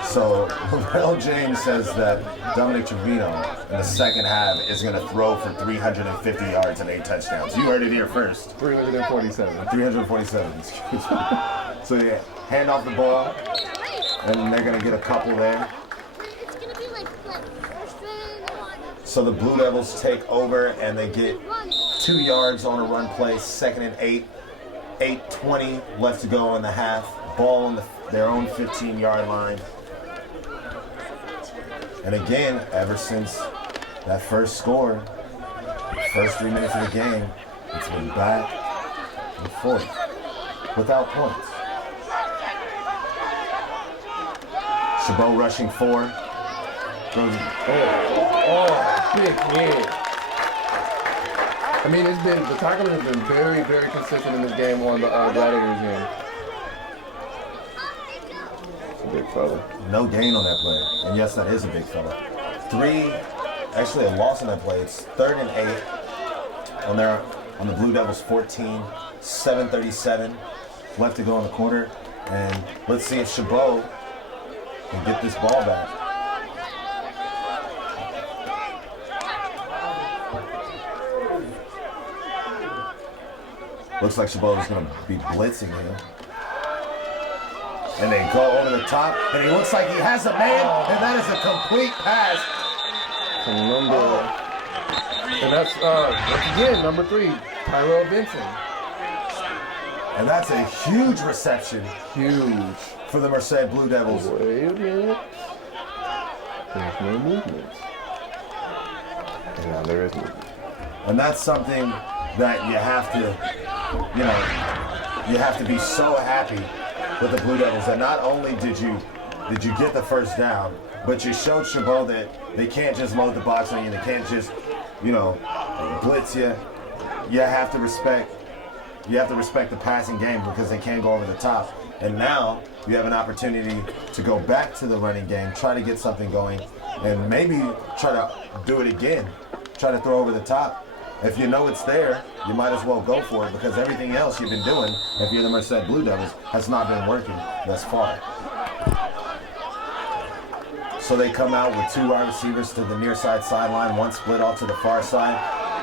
So, L. James says that Dominic Trevino in the second half is going to throw for 350 yards and 8 touchdowns. You heard it here first. 347. 347, excuse me. So, yeah, hand off the ball, and they're going to get a couple there. So the Blue Devils take over, and they get 2 yards on a run play, 2nd and 8. 8:20 left to go in the half. Ball on their own 15-yard line. And again, ever since that first score, first 3 minutes of the game, it's been back and forth without points. Chabot rushing 4. Big hit. I mean, the tackling has been very, very consistent in this game on the Gladiators game. It's a big fella. No gain on that play. And yes, that is a big fella. 3, actually a loss on that play. It's 3rd and 8 on the Blue Devils 14, 7:37 left to go in the quarter. And let's see if Chabot can get this ball back. Looks like Chabot is going to be blitzing him. And they go over the top, and he looks like he has a man, and that is a complete pass. And that's again, number 3, Tyrell Benson. And that's a huge reception. Huge. For the Merced Blue Devils. Wait a minute. There's no movement. And now there is movement. And that's something that you have to be so happy with the Blue Devils that not only did you get the first down, but you showed Chabot that they can't just load the box on you, they can't just, blitz you. You have to respect the passing game because they can't go over the top. And now you have an opportunity to go back to the running game, try to get something going, and maybe try to do it again. Try to throw over the top. If you know it's there, you might as well go for it because everything else you've been doing, if you're the Merced Blue Devils, has not been working thus far. So they come out with 2 wide receivers to the near side sideline, 1 split off to the far side,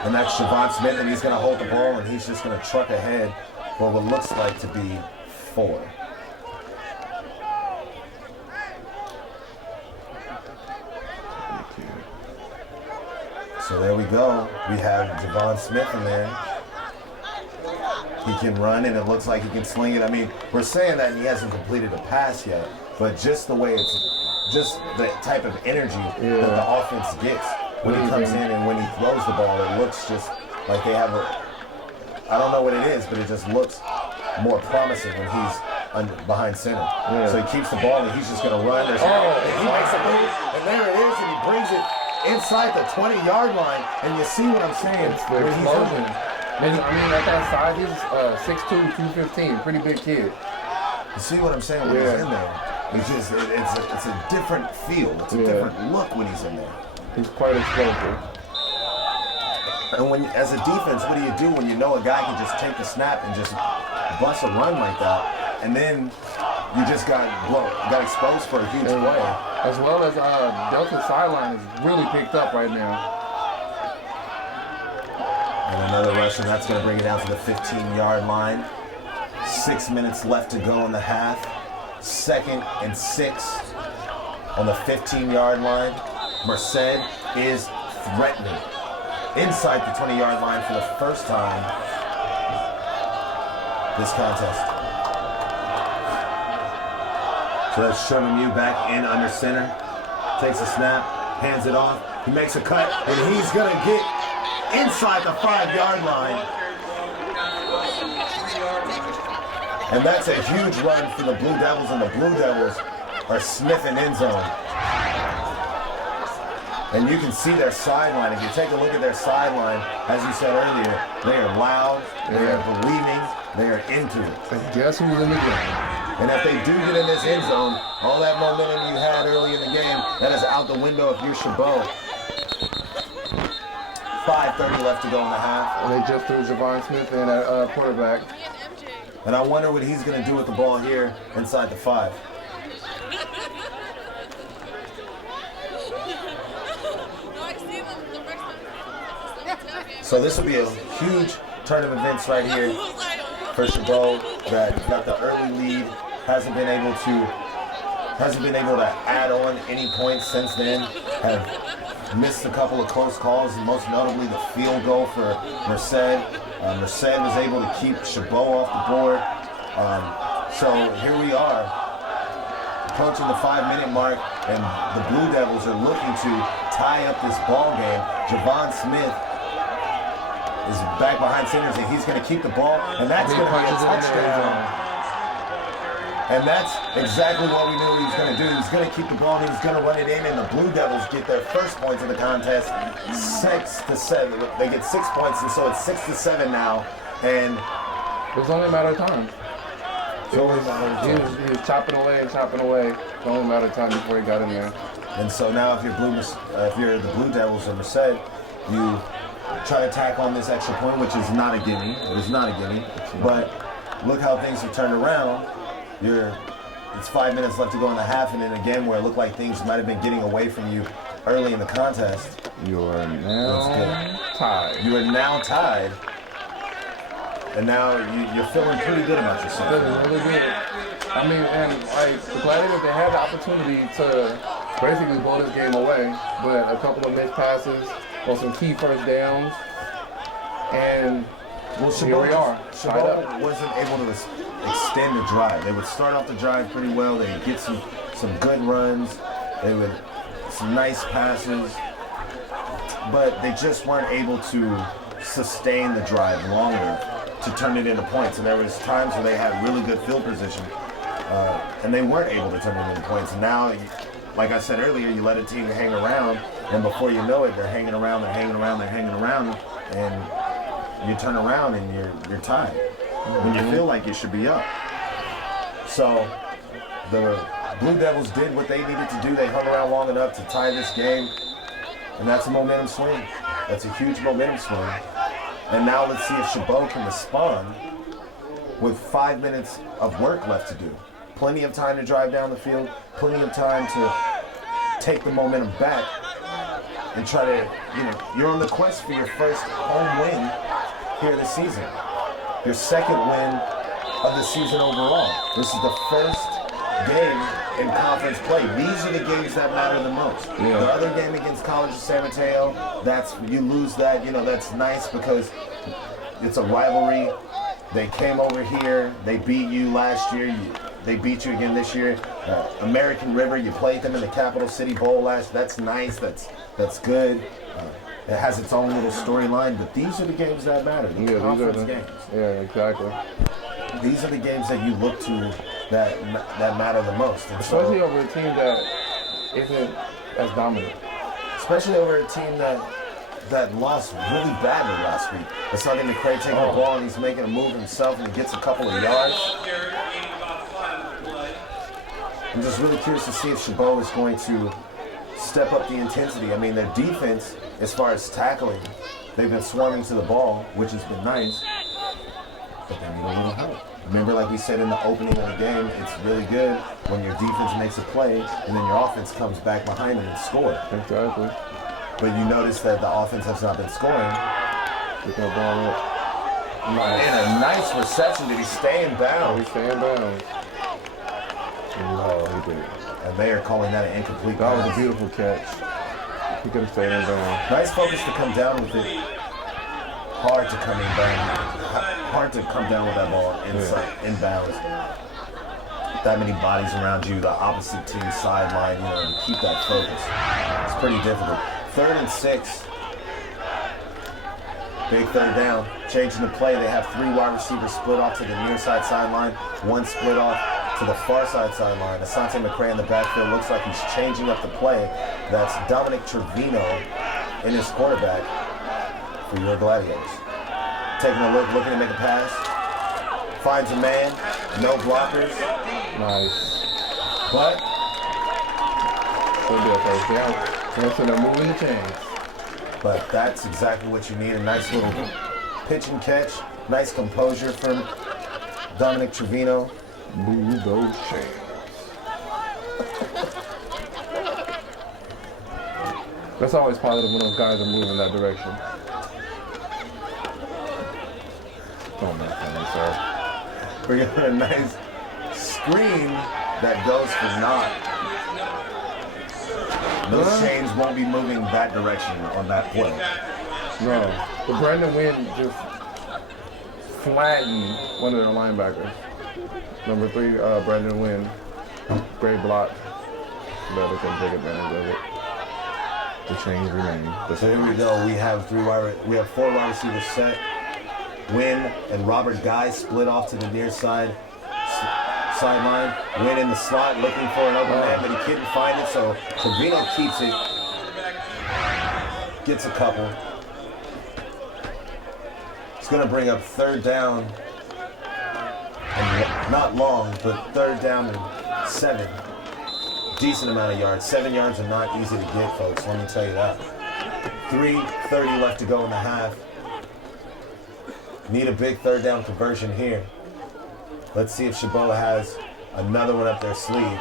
and that's Javon Smith, and he's going to hold the ball, and he's just going to truck ahead for what looks like to be 4. So there we go. We have Javon Smith in there. He can run, and it looks like he can sling it. I mean, we're saying that he hasn't completed a pass yet, but just the way the type of energy that the offense gets, when he comes in and when he throws the ball, it looks just like they have I don't know what it is, but it just looks more promising when he's behind center. Yeah. So he keeps the ball and he's just going to run. And he makes a move, and there it is, and he brings it inside the 20-yard line. And you see what I'm saying? It's the explosion. I mean, at that size, he's 6'2", 215, pretty big kid. You see what I'm saying when he's in there? It's just it's a different feel. It's a different look when he's in there. He's quite explosive. And when, as a defense, what do you do when you know a guy can just take the snap and just bust a run like that, and then you just got exposed for a huge play? As well as Delta's sideline is really picked up right now. And another rush, and that's going to bring it down to the 15-yard line. 6 minutes left to go in the half. 2nd and 6 on the 15-yard line. Merced is threatening inside the 20-yard line for the first time this contest. So that's Sherman Mew back in under center. Takes a snap, hands it off. He makes a cut, and he's going to get inside the 5-yard line. And that's a huge run for the Blue Devils, and the Blue Devils are sniffing end zone. And you can see their sideline. If you take a look at their sideline, as you said earlier, they are loud, they are believing, they are into it. And guess who's in the game? And if they do get in this end zone, all that momentum you had early in the game, that is out the window if you're Chabot. 5:30 left to go in the half. And they just threw Javon Smith in at quarterback. And I wonder what he's going to do with the ball here inside the 5. So this will be a huge turn of events right here for Chabot that got the early lead, hasn't been able to add on any points since then, have missed a couple of close calls, and most notably the field goal for Merced. Merced was able to keep Chabot off the board. So here we are, approaching the 5-minute mark, and the Blue Devils are looking to tie up this ball game. Javon Smith is back behind centers, and he's going to keep the ball, and that's going to be a touchdown. And that's exactly what we knew he was going to do. He's going to keep the ball, and he's going to run it in, and the Blue Devils get their first points in the contest, 6-7. They get 6 points, and so it's 6-7 now. And it was only a matter of time. He was chopping away and chopping away. It's only a matter of time before he got in there. And so now, if you're the Blue Devils or Merced, you try to tack on this extra point, which is not a gimme. It is not a gimme. But look how things have turned around. It's 5 minutes left to go in the half, and in a game where it looked like things might have been getting away from you early in the contest. You are now tied. You are now tied. And now you're feeling pretty good about yourself. Feeling really good. I mean, and like the Gladiators, they had the opportunity to basically blow this game away, but a couple of missed passes on some key first downs, and here we are. Chabot wasn't able to extend the drive. They would start off the drive pretty well. They would get some good runs. They would some nice passes, but they just weren't able to sustain the drive long enough to turn it into points. And there was times where they had really good field position, and they weren't able to turn it into points. And now, like I said earlier, you let a team hang around, and before you know it, they're hanging around, and you turn around and you're tied when you feel like you should be up. So the Blue Devils did what they needed to do. They hung around long enough to tie this game, and that's a momentum swing. That's a huge momentum swing. And now let's see if Chabot can respond with 5 minutes of work left to do. Plenty of time to drive down the field, plenty of time to take the momentum back and try to, you're on the quest for your first home win here this season. Your second win of the season overall. This is the first game in conference play. These are the games that matter the most. Yeah. The other game against College of San Mateo, you lose that, that's nice because it's a rivalry. They came over here, they beat you last year. they beat you again this year. American River, you played them in the Capital City Bowl last. That's nice. That's good. It has its own little storyline, but these are the games that matter. The conference games. Yeah, exactly. These are the games that you look to that matter the most. And especially over a team that isn't as dominant. Especially over a team that lost really badly last week. Asante McCray taking the ball and he's making a move himself and he gets a couple of yards. I'm just really curious to see if CHABOT is going to step up the intensity. I mean, their defense, as far as tackling, they've been swarming to the ball, which has been nice, but they need a little help. Remember, like we said in the opening of the game, it's really good when your defense makes a play and then your offense comes back behind it and scores. Exactly. But you notice that the offense has not been scoring. Get that ball up. Nice. And a nice reception. Did he stay in bounds? He stay in bounds. No, he didn't. And they are calling that an incomplete pass. That pass. was a beautiful catch. He could have stayed in bounds. Nice focus to come down with it. Hard to come in bounds. Hard to come down with that ball in bounds. That many bodies around you, the opposite team sideline, to keep that focus. It's pretty difficult. 3rd and 6. Big third down. Changing the play. They have 3 wide receivers split off to the near side sideline. 1 split off to the far side sideline. Asante McCray in the backfield looks like he's changing up the play. That's Dominic Trevino in his quarterback for your Gladiators. Taking a look, looking to make a pass. Finds a man. No blockers. Nice. But could be a first down. Once they're moving the chains. But that's exactly what you need. A nice little pitch and catch. Nice composure from Dominic Trevino. Move those chains. That's always positive when those guys are moving in that direction. Don't make funny, sir. We got a nice screen that goes for naught. Those chains won't be moving that direction on that play. No. But Brandon Wynn just flattened one of their linebackers. Number 3, Brandon Wynn. Great block. But they couldn't take advantage of it. The chains remain. So here we go. We have 4 wide receivers set. Wynn and Robert Guy split off to the near side sideline. Wynn in the slot looking for an open man, but he couldn't find it, so Trevino keeps it. Gets a couple. It's going to bring up 3rd down. And not long, but 3rd down and 7. Decent amount of yards. 7 yards are not easy to get, folks. Let me tell you that. 3:30 left to go in the half. Need a big 3rd down conversion here. Let's see if CHABOT has another one up their sleeve.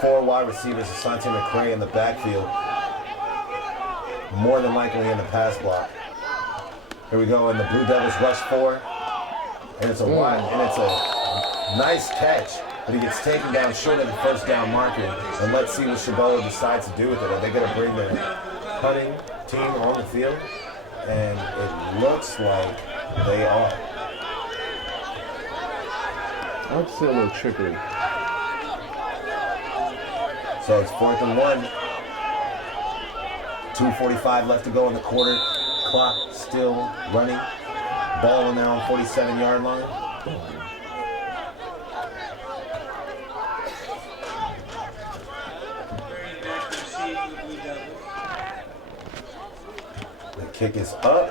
4 wide receivers, Asante McCray in the backfield. More than likely in the pass block. Here we go, and the Blue Devils rush 4. And it's a nice catch, but he gets taken down short of the 1st down marker. And let's see what CHABOT decides to do with it. Are they going to bring their punting team on the field? And it looks like they are. I'd say a little trickery. So it's 4th and 1. 2:45 left to go in the quarter. Clock still running. Ball now on 47-yard line. The kick is up.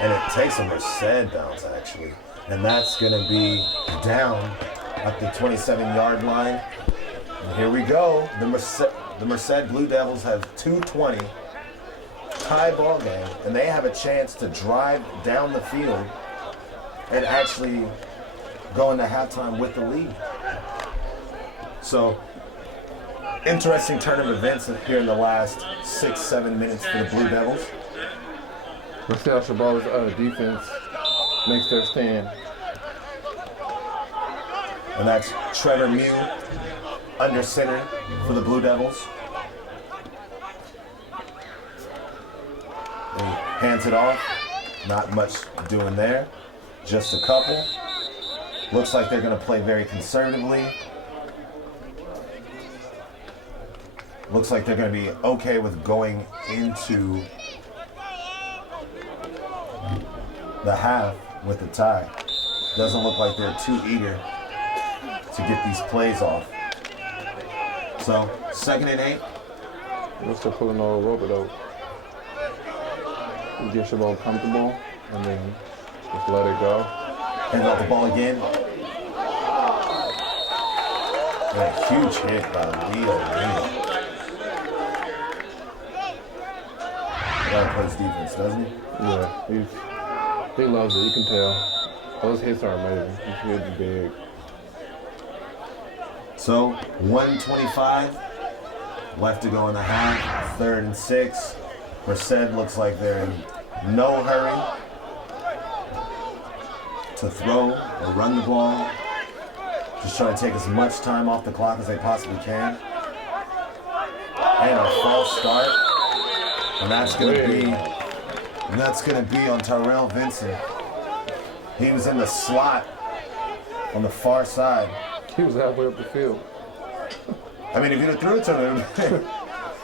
And it takes a Merced bounce, actually. And that's going to be down at the 27-yard line. And here we go. The Merced Blue Devils have 2:20. Tie ball game. And they have a chance to drive down the field and actually go into halftime with the lead. So, interesting turn of events here in the last 6-7 minutes for the Blue Devils. Let's see how CHABOT's defense makes their stand. And that's Trevor Mew under center for the Blue Devils. And he hands it off. Not much doing there. Just a couple. Looks like they're going to play very conservatively. Looks like they're going to be okay with going into the half with the tie. Doesn't look like they're too eager to get these plays off. So, 2nd and 8. Let's just pulling on a rope it out. Get CHABOT comfortable and then just let it go. Hand off the ball again. A huge hit by Leo. Gotta play his defense, doesn't he? Yeah, he loves it. You can tell. Those hits are amazing. He's really big. So 1:25 left to go in the half. 3rd and 6. Merced looks like they're in no hurry to throw or run the ball. Just trying to take as much time off the clock as they possibly can. And a false start. And that's gonna be on Tyrell Vincent. He was in the slot on the far side. He was halfway up the field. I mean, if you'd have threw it to him,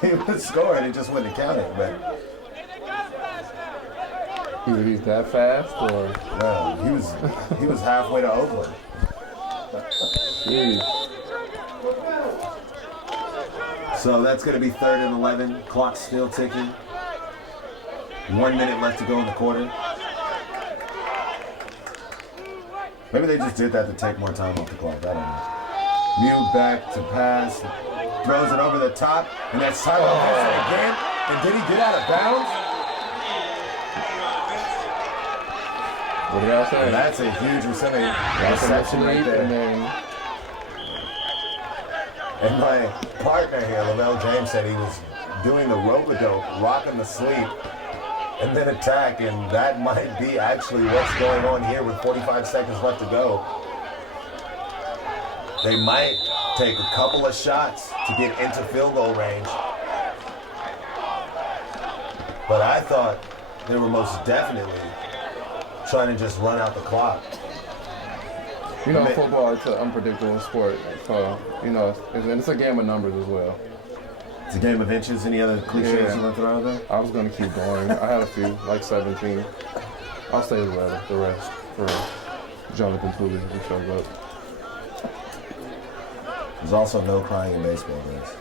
he would have scored. It just wouldn't have counted. But either he's that fast or no, he was halfway to Oakland. Jeez. So that's going to be 3rd and 11. Clock still ticking. 1 minute left to go in the quarter. Maybe they just did that to take more time off the clock. I don't know. Mew back to pass. Throws it over the top. And that's Tyrell Vincent again. And did he get out of bounds? What did I say? And that's a huge reception right there. And my partner here, Lavelle James, said he was doing the rope-a-dope, rocking the sleep, and then attack, and that might be actually what's going on here with 45 seconds left to go. They might take a couple of shots to get into field goal range. But I thought they were most definitely trying to just run out the clock. You know, football, it's an unpredictable sport. So, you know, it's a game of numbers as well. It's a game of inches. Any other cliches you want to throw out there? I was going to keep going. I had a few, like 17. I'll say the rest for Jonathan Pooley who shows up. There's also no crying in baseball, guys.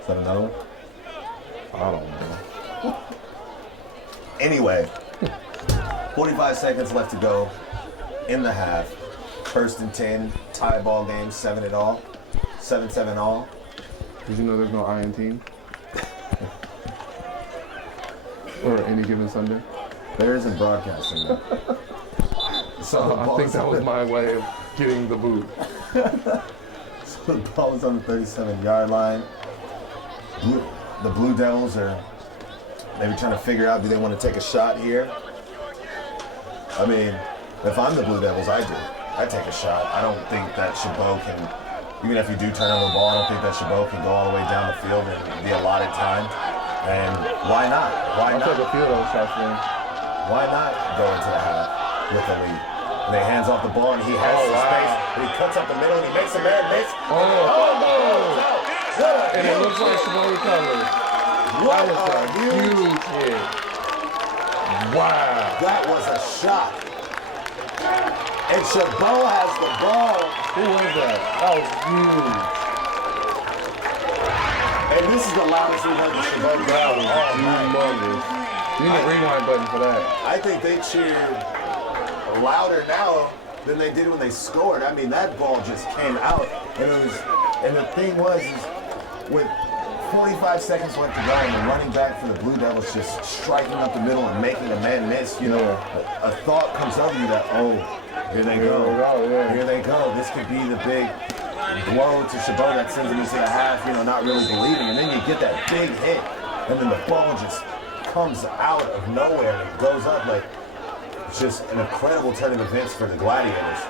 Is that another one? I don't know. Anyway, 45 seconds left to go in the half. 1st and 10, tie ball game, 7 all. 7-7 all. Did you know there's no I in team? Or any given Sunday? There isn't broadcasting though. So I think that was my way of getting the boot. So the ball is on the 37-yard line. The Blue Devils are maybe trying to figure out, do they want to take a shot here? I mean, if I'm the Blue Devils, I do. I take a shot. I don't think that CHABOT can, even if you do turn over the ball, I don't think that CHABOT can go all the way down the field in the allotted time. And why not? Why I'll not? take a few of those shots, man. Why not go into the half with the lead? And they hands off the ball, and he has some space. And he cuts up the middle, and he makes a man miss. And it looks like CHABOT recovers. That was a huge hit. Wow. That was a shot. And CHABOT has the ball. Who was that? That was huge. And this is the loudest we've heard CHABOT go. Humongous. You need a rewind button for that. I think they cheered louder now than they did when they scored. I mean, that ball just came out. And the thing was, is with 45 seconds left to go, and the running back for the Blue Devils just striking up the middle and making a man miss, you know, a thought comes over you that, oh, here they go. Here they go. This could be the big blow to CHABOT that sends them into the half, you know, not really believing. And then you get that big hit, and then the ball just comes out of nowhere and it goes up. Like, it's just an incredible turn of events for the Gladiators.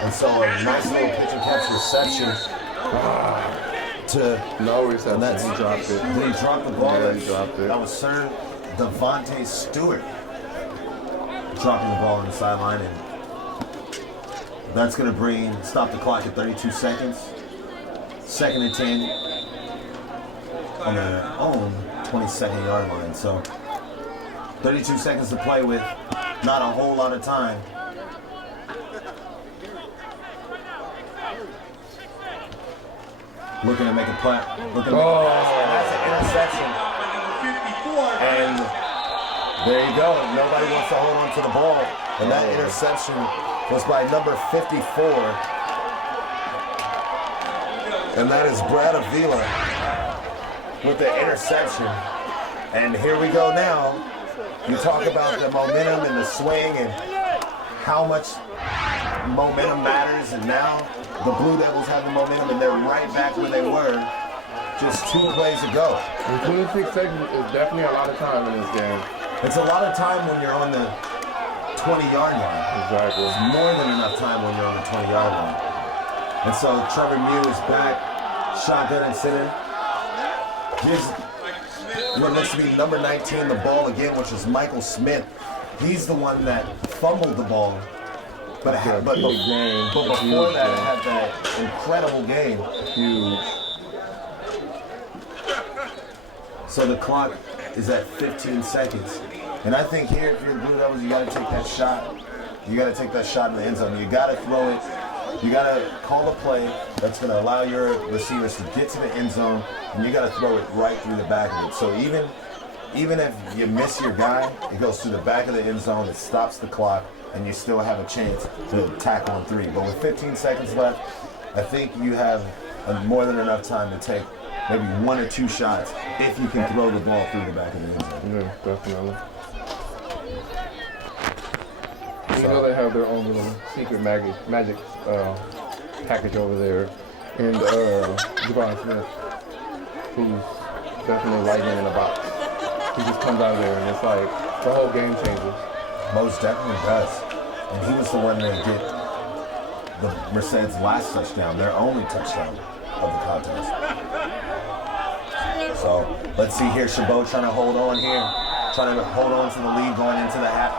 And so a nice little pitch and catch reception. No reception. He dropped it. Did he drop the ball? Yeah, he dropped it. That was Sir Devontae Stewart dropping the ball on the sideline. And That's going to stop the clock at 32 seconds. 2nd and 10 on their own 22nd yard line. So 32 seconds to play with, not a whole lot of time. Looking to make a play. Looking to make a pass, and that's an interception. And there you go. Nobody wants to hold on to the ball. And that interception was by number 54. And that is Brad Avila with the interception. And here we go now. You talk about the momentum and the swing and how much momentum matters. And now the Blue Devils have the momentum and they're right back where they were just 2 plays ago. 26 seconds is definitely a lot of time in this game. It's a lot of time when you're on the 20-yard line. Exactly. It's more than enough time when you're on the 20-yard line. And so Trevor Mew is back, shotgun and center. Gives what looks to be number 19 the ball again, which is Michael Smith. He's the one that fumbled the ball. But before that, had that incredible game. Huge. So the clock is at 15 seconds. And I think here, if you're the Blue Devils, you got to take that shot. You got to take that shot in the end zone. You got to throw it. You got to call a play that's going to allow your receivers to get to the end zone, and you got to throw it right through the back of it. So even if you miss your guy, it goes through the back of the end zone, it stops the clock, and you still have a chance to tackle on 3. But with 15 seconds left, I think you have more than enough time to take maybe 1 or 2 shots if you can throw the ball through the back of the end zone. Yeah, definitely. You know they have their own little secret magic package over there. And Javon Smith, who's definitely lightning in a box. He just comes out of there and it's like the whole game changes. Most definitely does. And he was the one that get the Merced's last touchdown, their only touchdown of the contest. So let's see here, CHABOT trying to hold on here. Trying to hold on to the lead going into the half.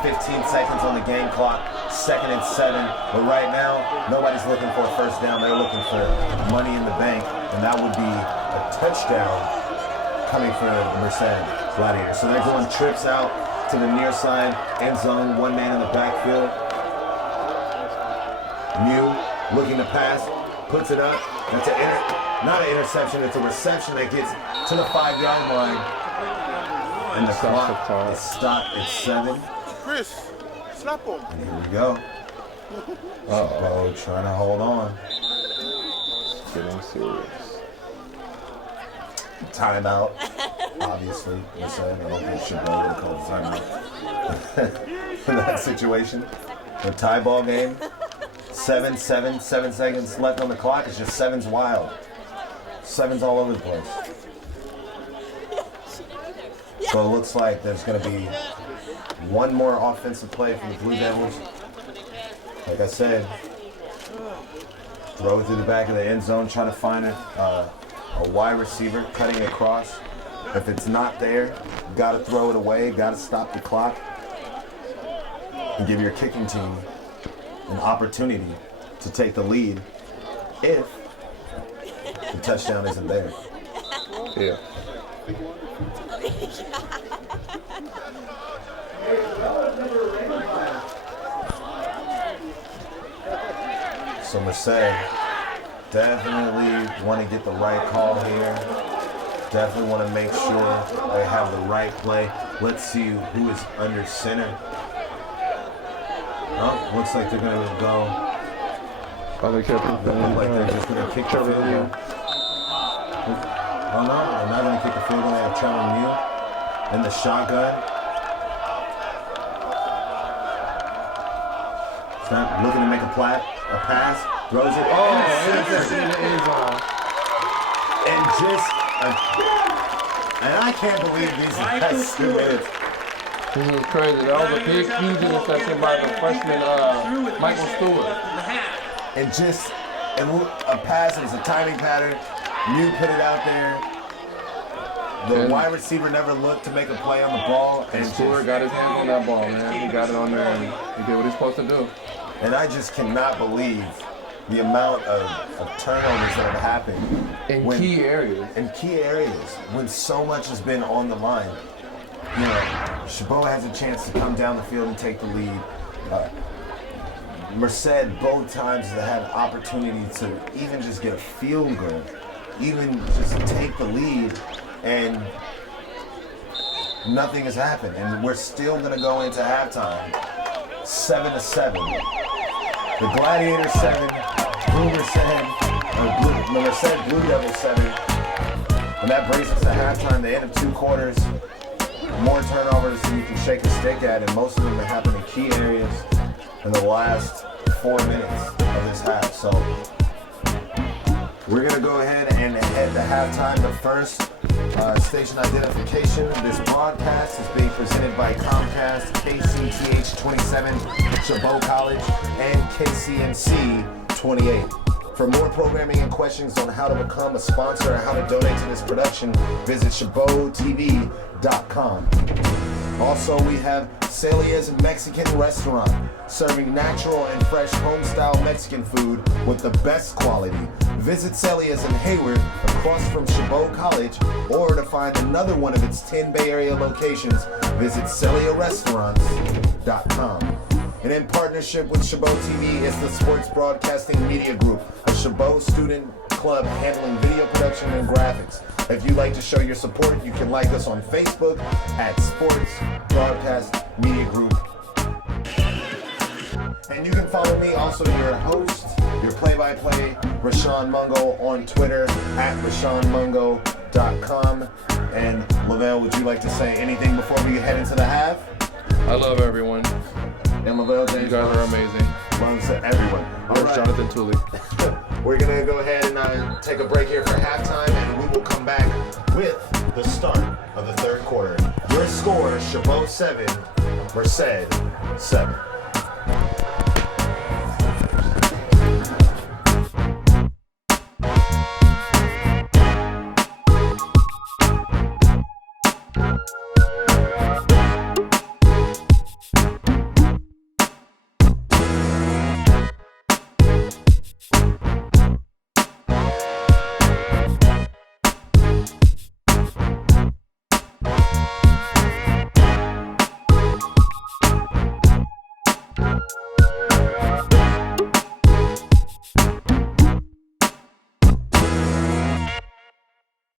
15 seconds on the game clock. 2nd and 7. But right now, nobody's looking for a first down. They're looking for money in the bank, and that would be a touchdown coming for the Merced Gladiators. So they're going trips out to the near side end zone. 1 man in the backfield. Mew looking to pass, puts it up. That's not an interception. It's a reception that gets to the 5-yard line. And the clock is stopped at 7. Chris, slap him. And here we go. CHABOT trying to hold on. Getting serious. Timeout, obviously. I don't think CHABOT would have called timeout in that situation. The tie ball game. 7 seconds left on the clock. It's just 7's wild. 7's all over the place. So it looks like there's going to be 1 more offensive play from the Blue Devils. Like I said, throw it through the back of the end zone, trying to find a wide receiver cutting across. If it's not there, got to throw it away, got to stop the clock, and give your kicking team an opportunity to take the lead if the touchdown isn't there. Yeah. So Merced definitely want to get the right call here. Definitely want to make sure they have the right play. Let's see who is under center. Oh, looks like they're going to go. Oh, they kept it. Look like they're just going to kick the field goal. Oh no, they're not going to kick the field goal. They have Trevor Mew in the shotgun. Stop looking to make a pass, throws it. And I can't believe these last 2 minutes. This was crazy. That was a big, huge interception by the freshman Michael Stewart. And a pass, it was a timing pattern. Mew put it out there. The wide receiver never looked to make a play on the ball. And Stewart got his hands on that ball, man. He got it on there and he did what he's supposed to do. And I just cannot believe the amount of turnovers that have happened In key areas. in key areas when so much has been on the line. You know, Chabot has a chance to come down the field and take the lead. Merced both times have had opportunity to even just get a field goal, even just take the lead, and nothing has happened. And we're still gonna go into halftime 7-7. The Gladiator 7, Merced Blue Devil 7. And that brings us to halftime, the end of 2 quarters. More turnovers than you can shake a stick at, and most of them have happened in key areas in the last 4 minutes of this half. So we're gonna go ahead and head to halftime. The first station identification. This broadcast is being presented by Comcast, KCTH 27, Chabot College, and KCMC 28. For more programming and questions on how to become a sponsor and how to donate to this production, visit CHABOTTV.com. Also, we have Celia's Mexican Restaurant, serving natural and fresh home-style Mexican food with the best quality. Visit Celia's in Hayward, across from Chabot College, or to find another one of its 10 Bay Area locations, visit CeliaRestaurants.com. And in partnership with Chabot TV is the Sports Broadcasting Media Group, a Chabot student club handling video production and graphics. If you'd like to show your support, you can like us on Facebook at Sports Broadcast Media Group. And you can follow me, also your host, your play-by-play, Rashawn Mungo, on Twitter at RashawnMungo.com. And Lavelle, would you like to say anything before we head into the half? I love everyone. And Lavelle James. You guys are amazing. Loves to everyone. All There's right. Jonathan Tooley. We're going to go ahead and take a break here for halftime, and we will come back with the start of the third quarter. Your score, Chabot 7, Merced 7.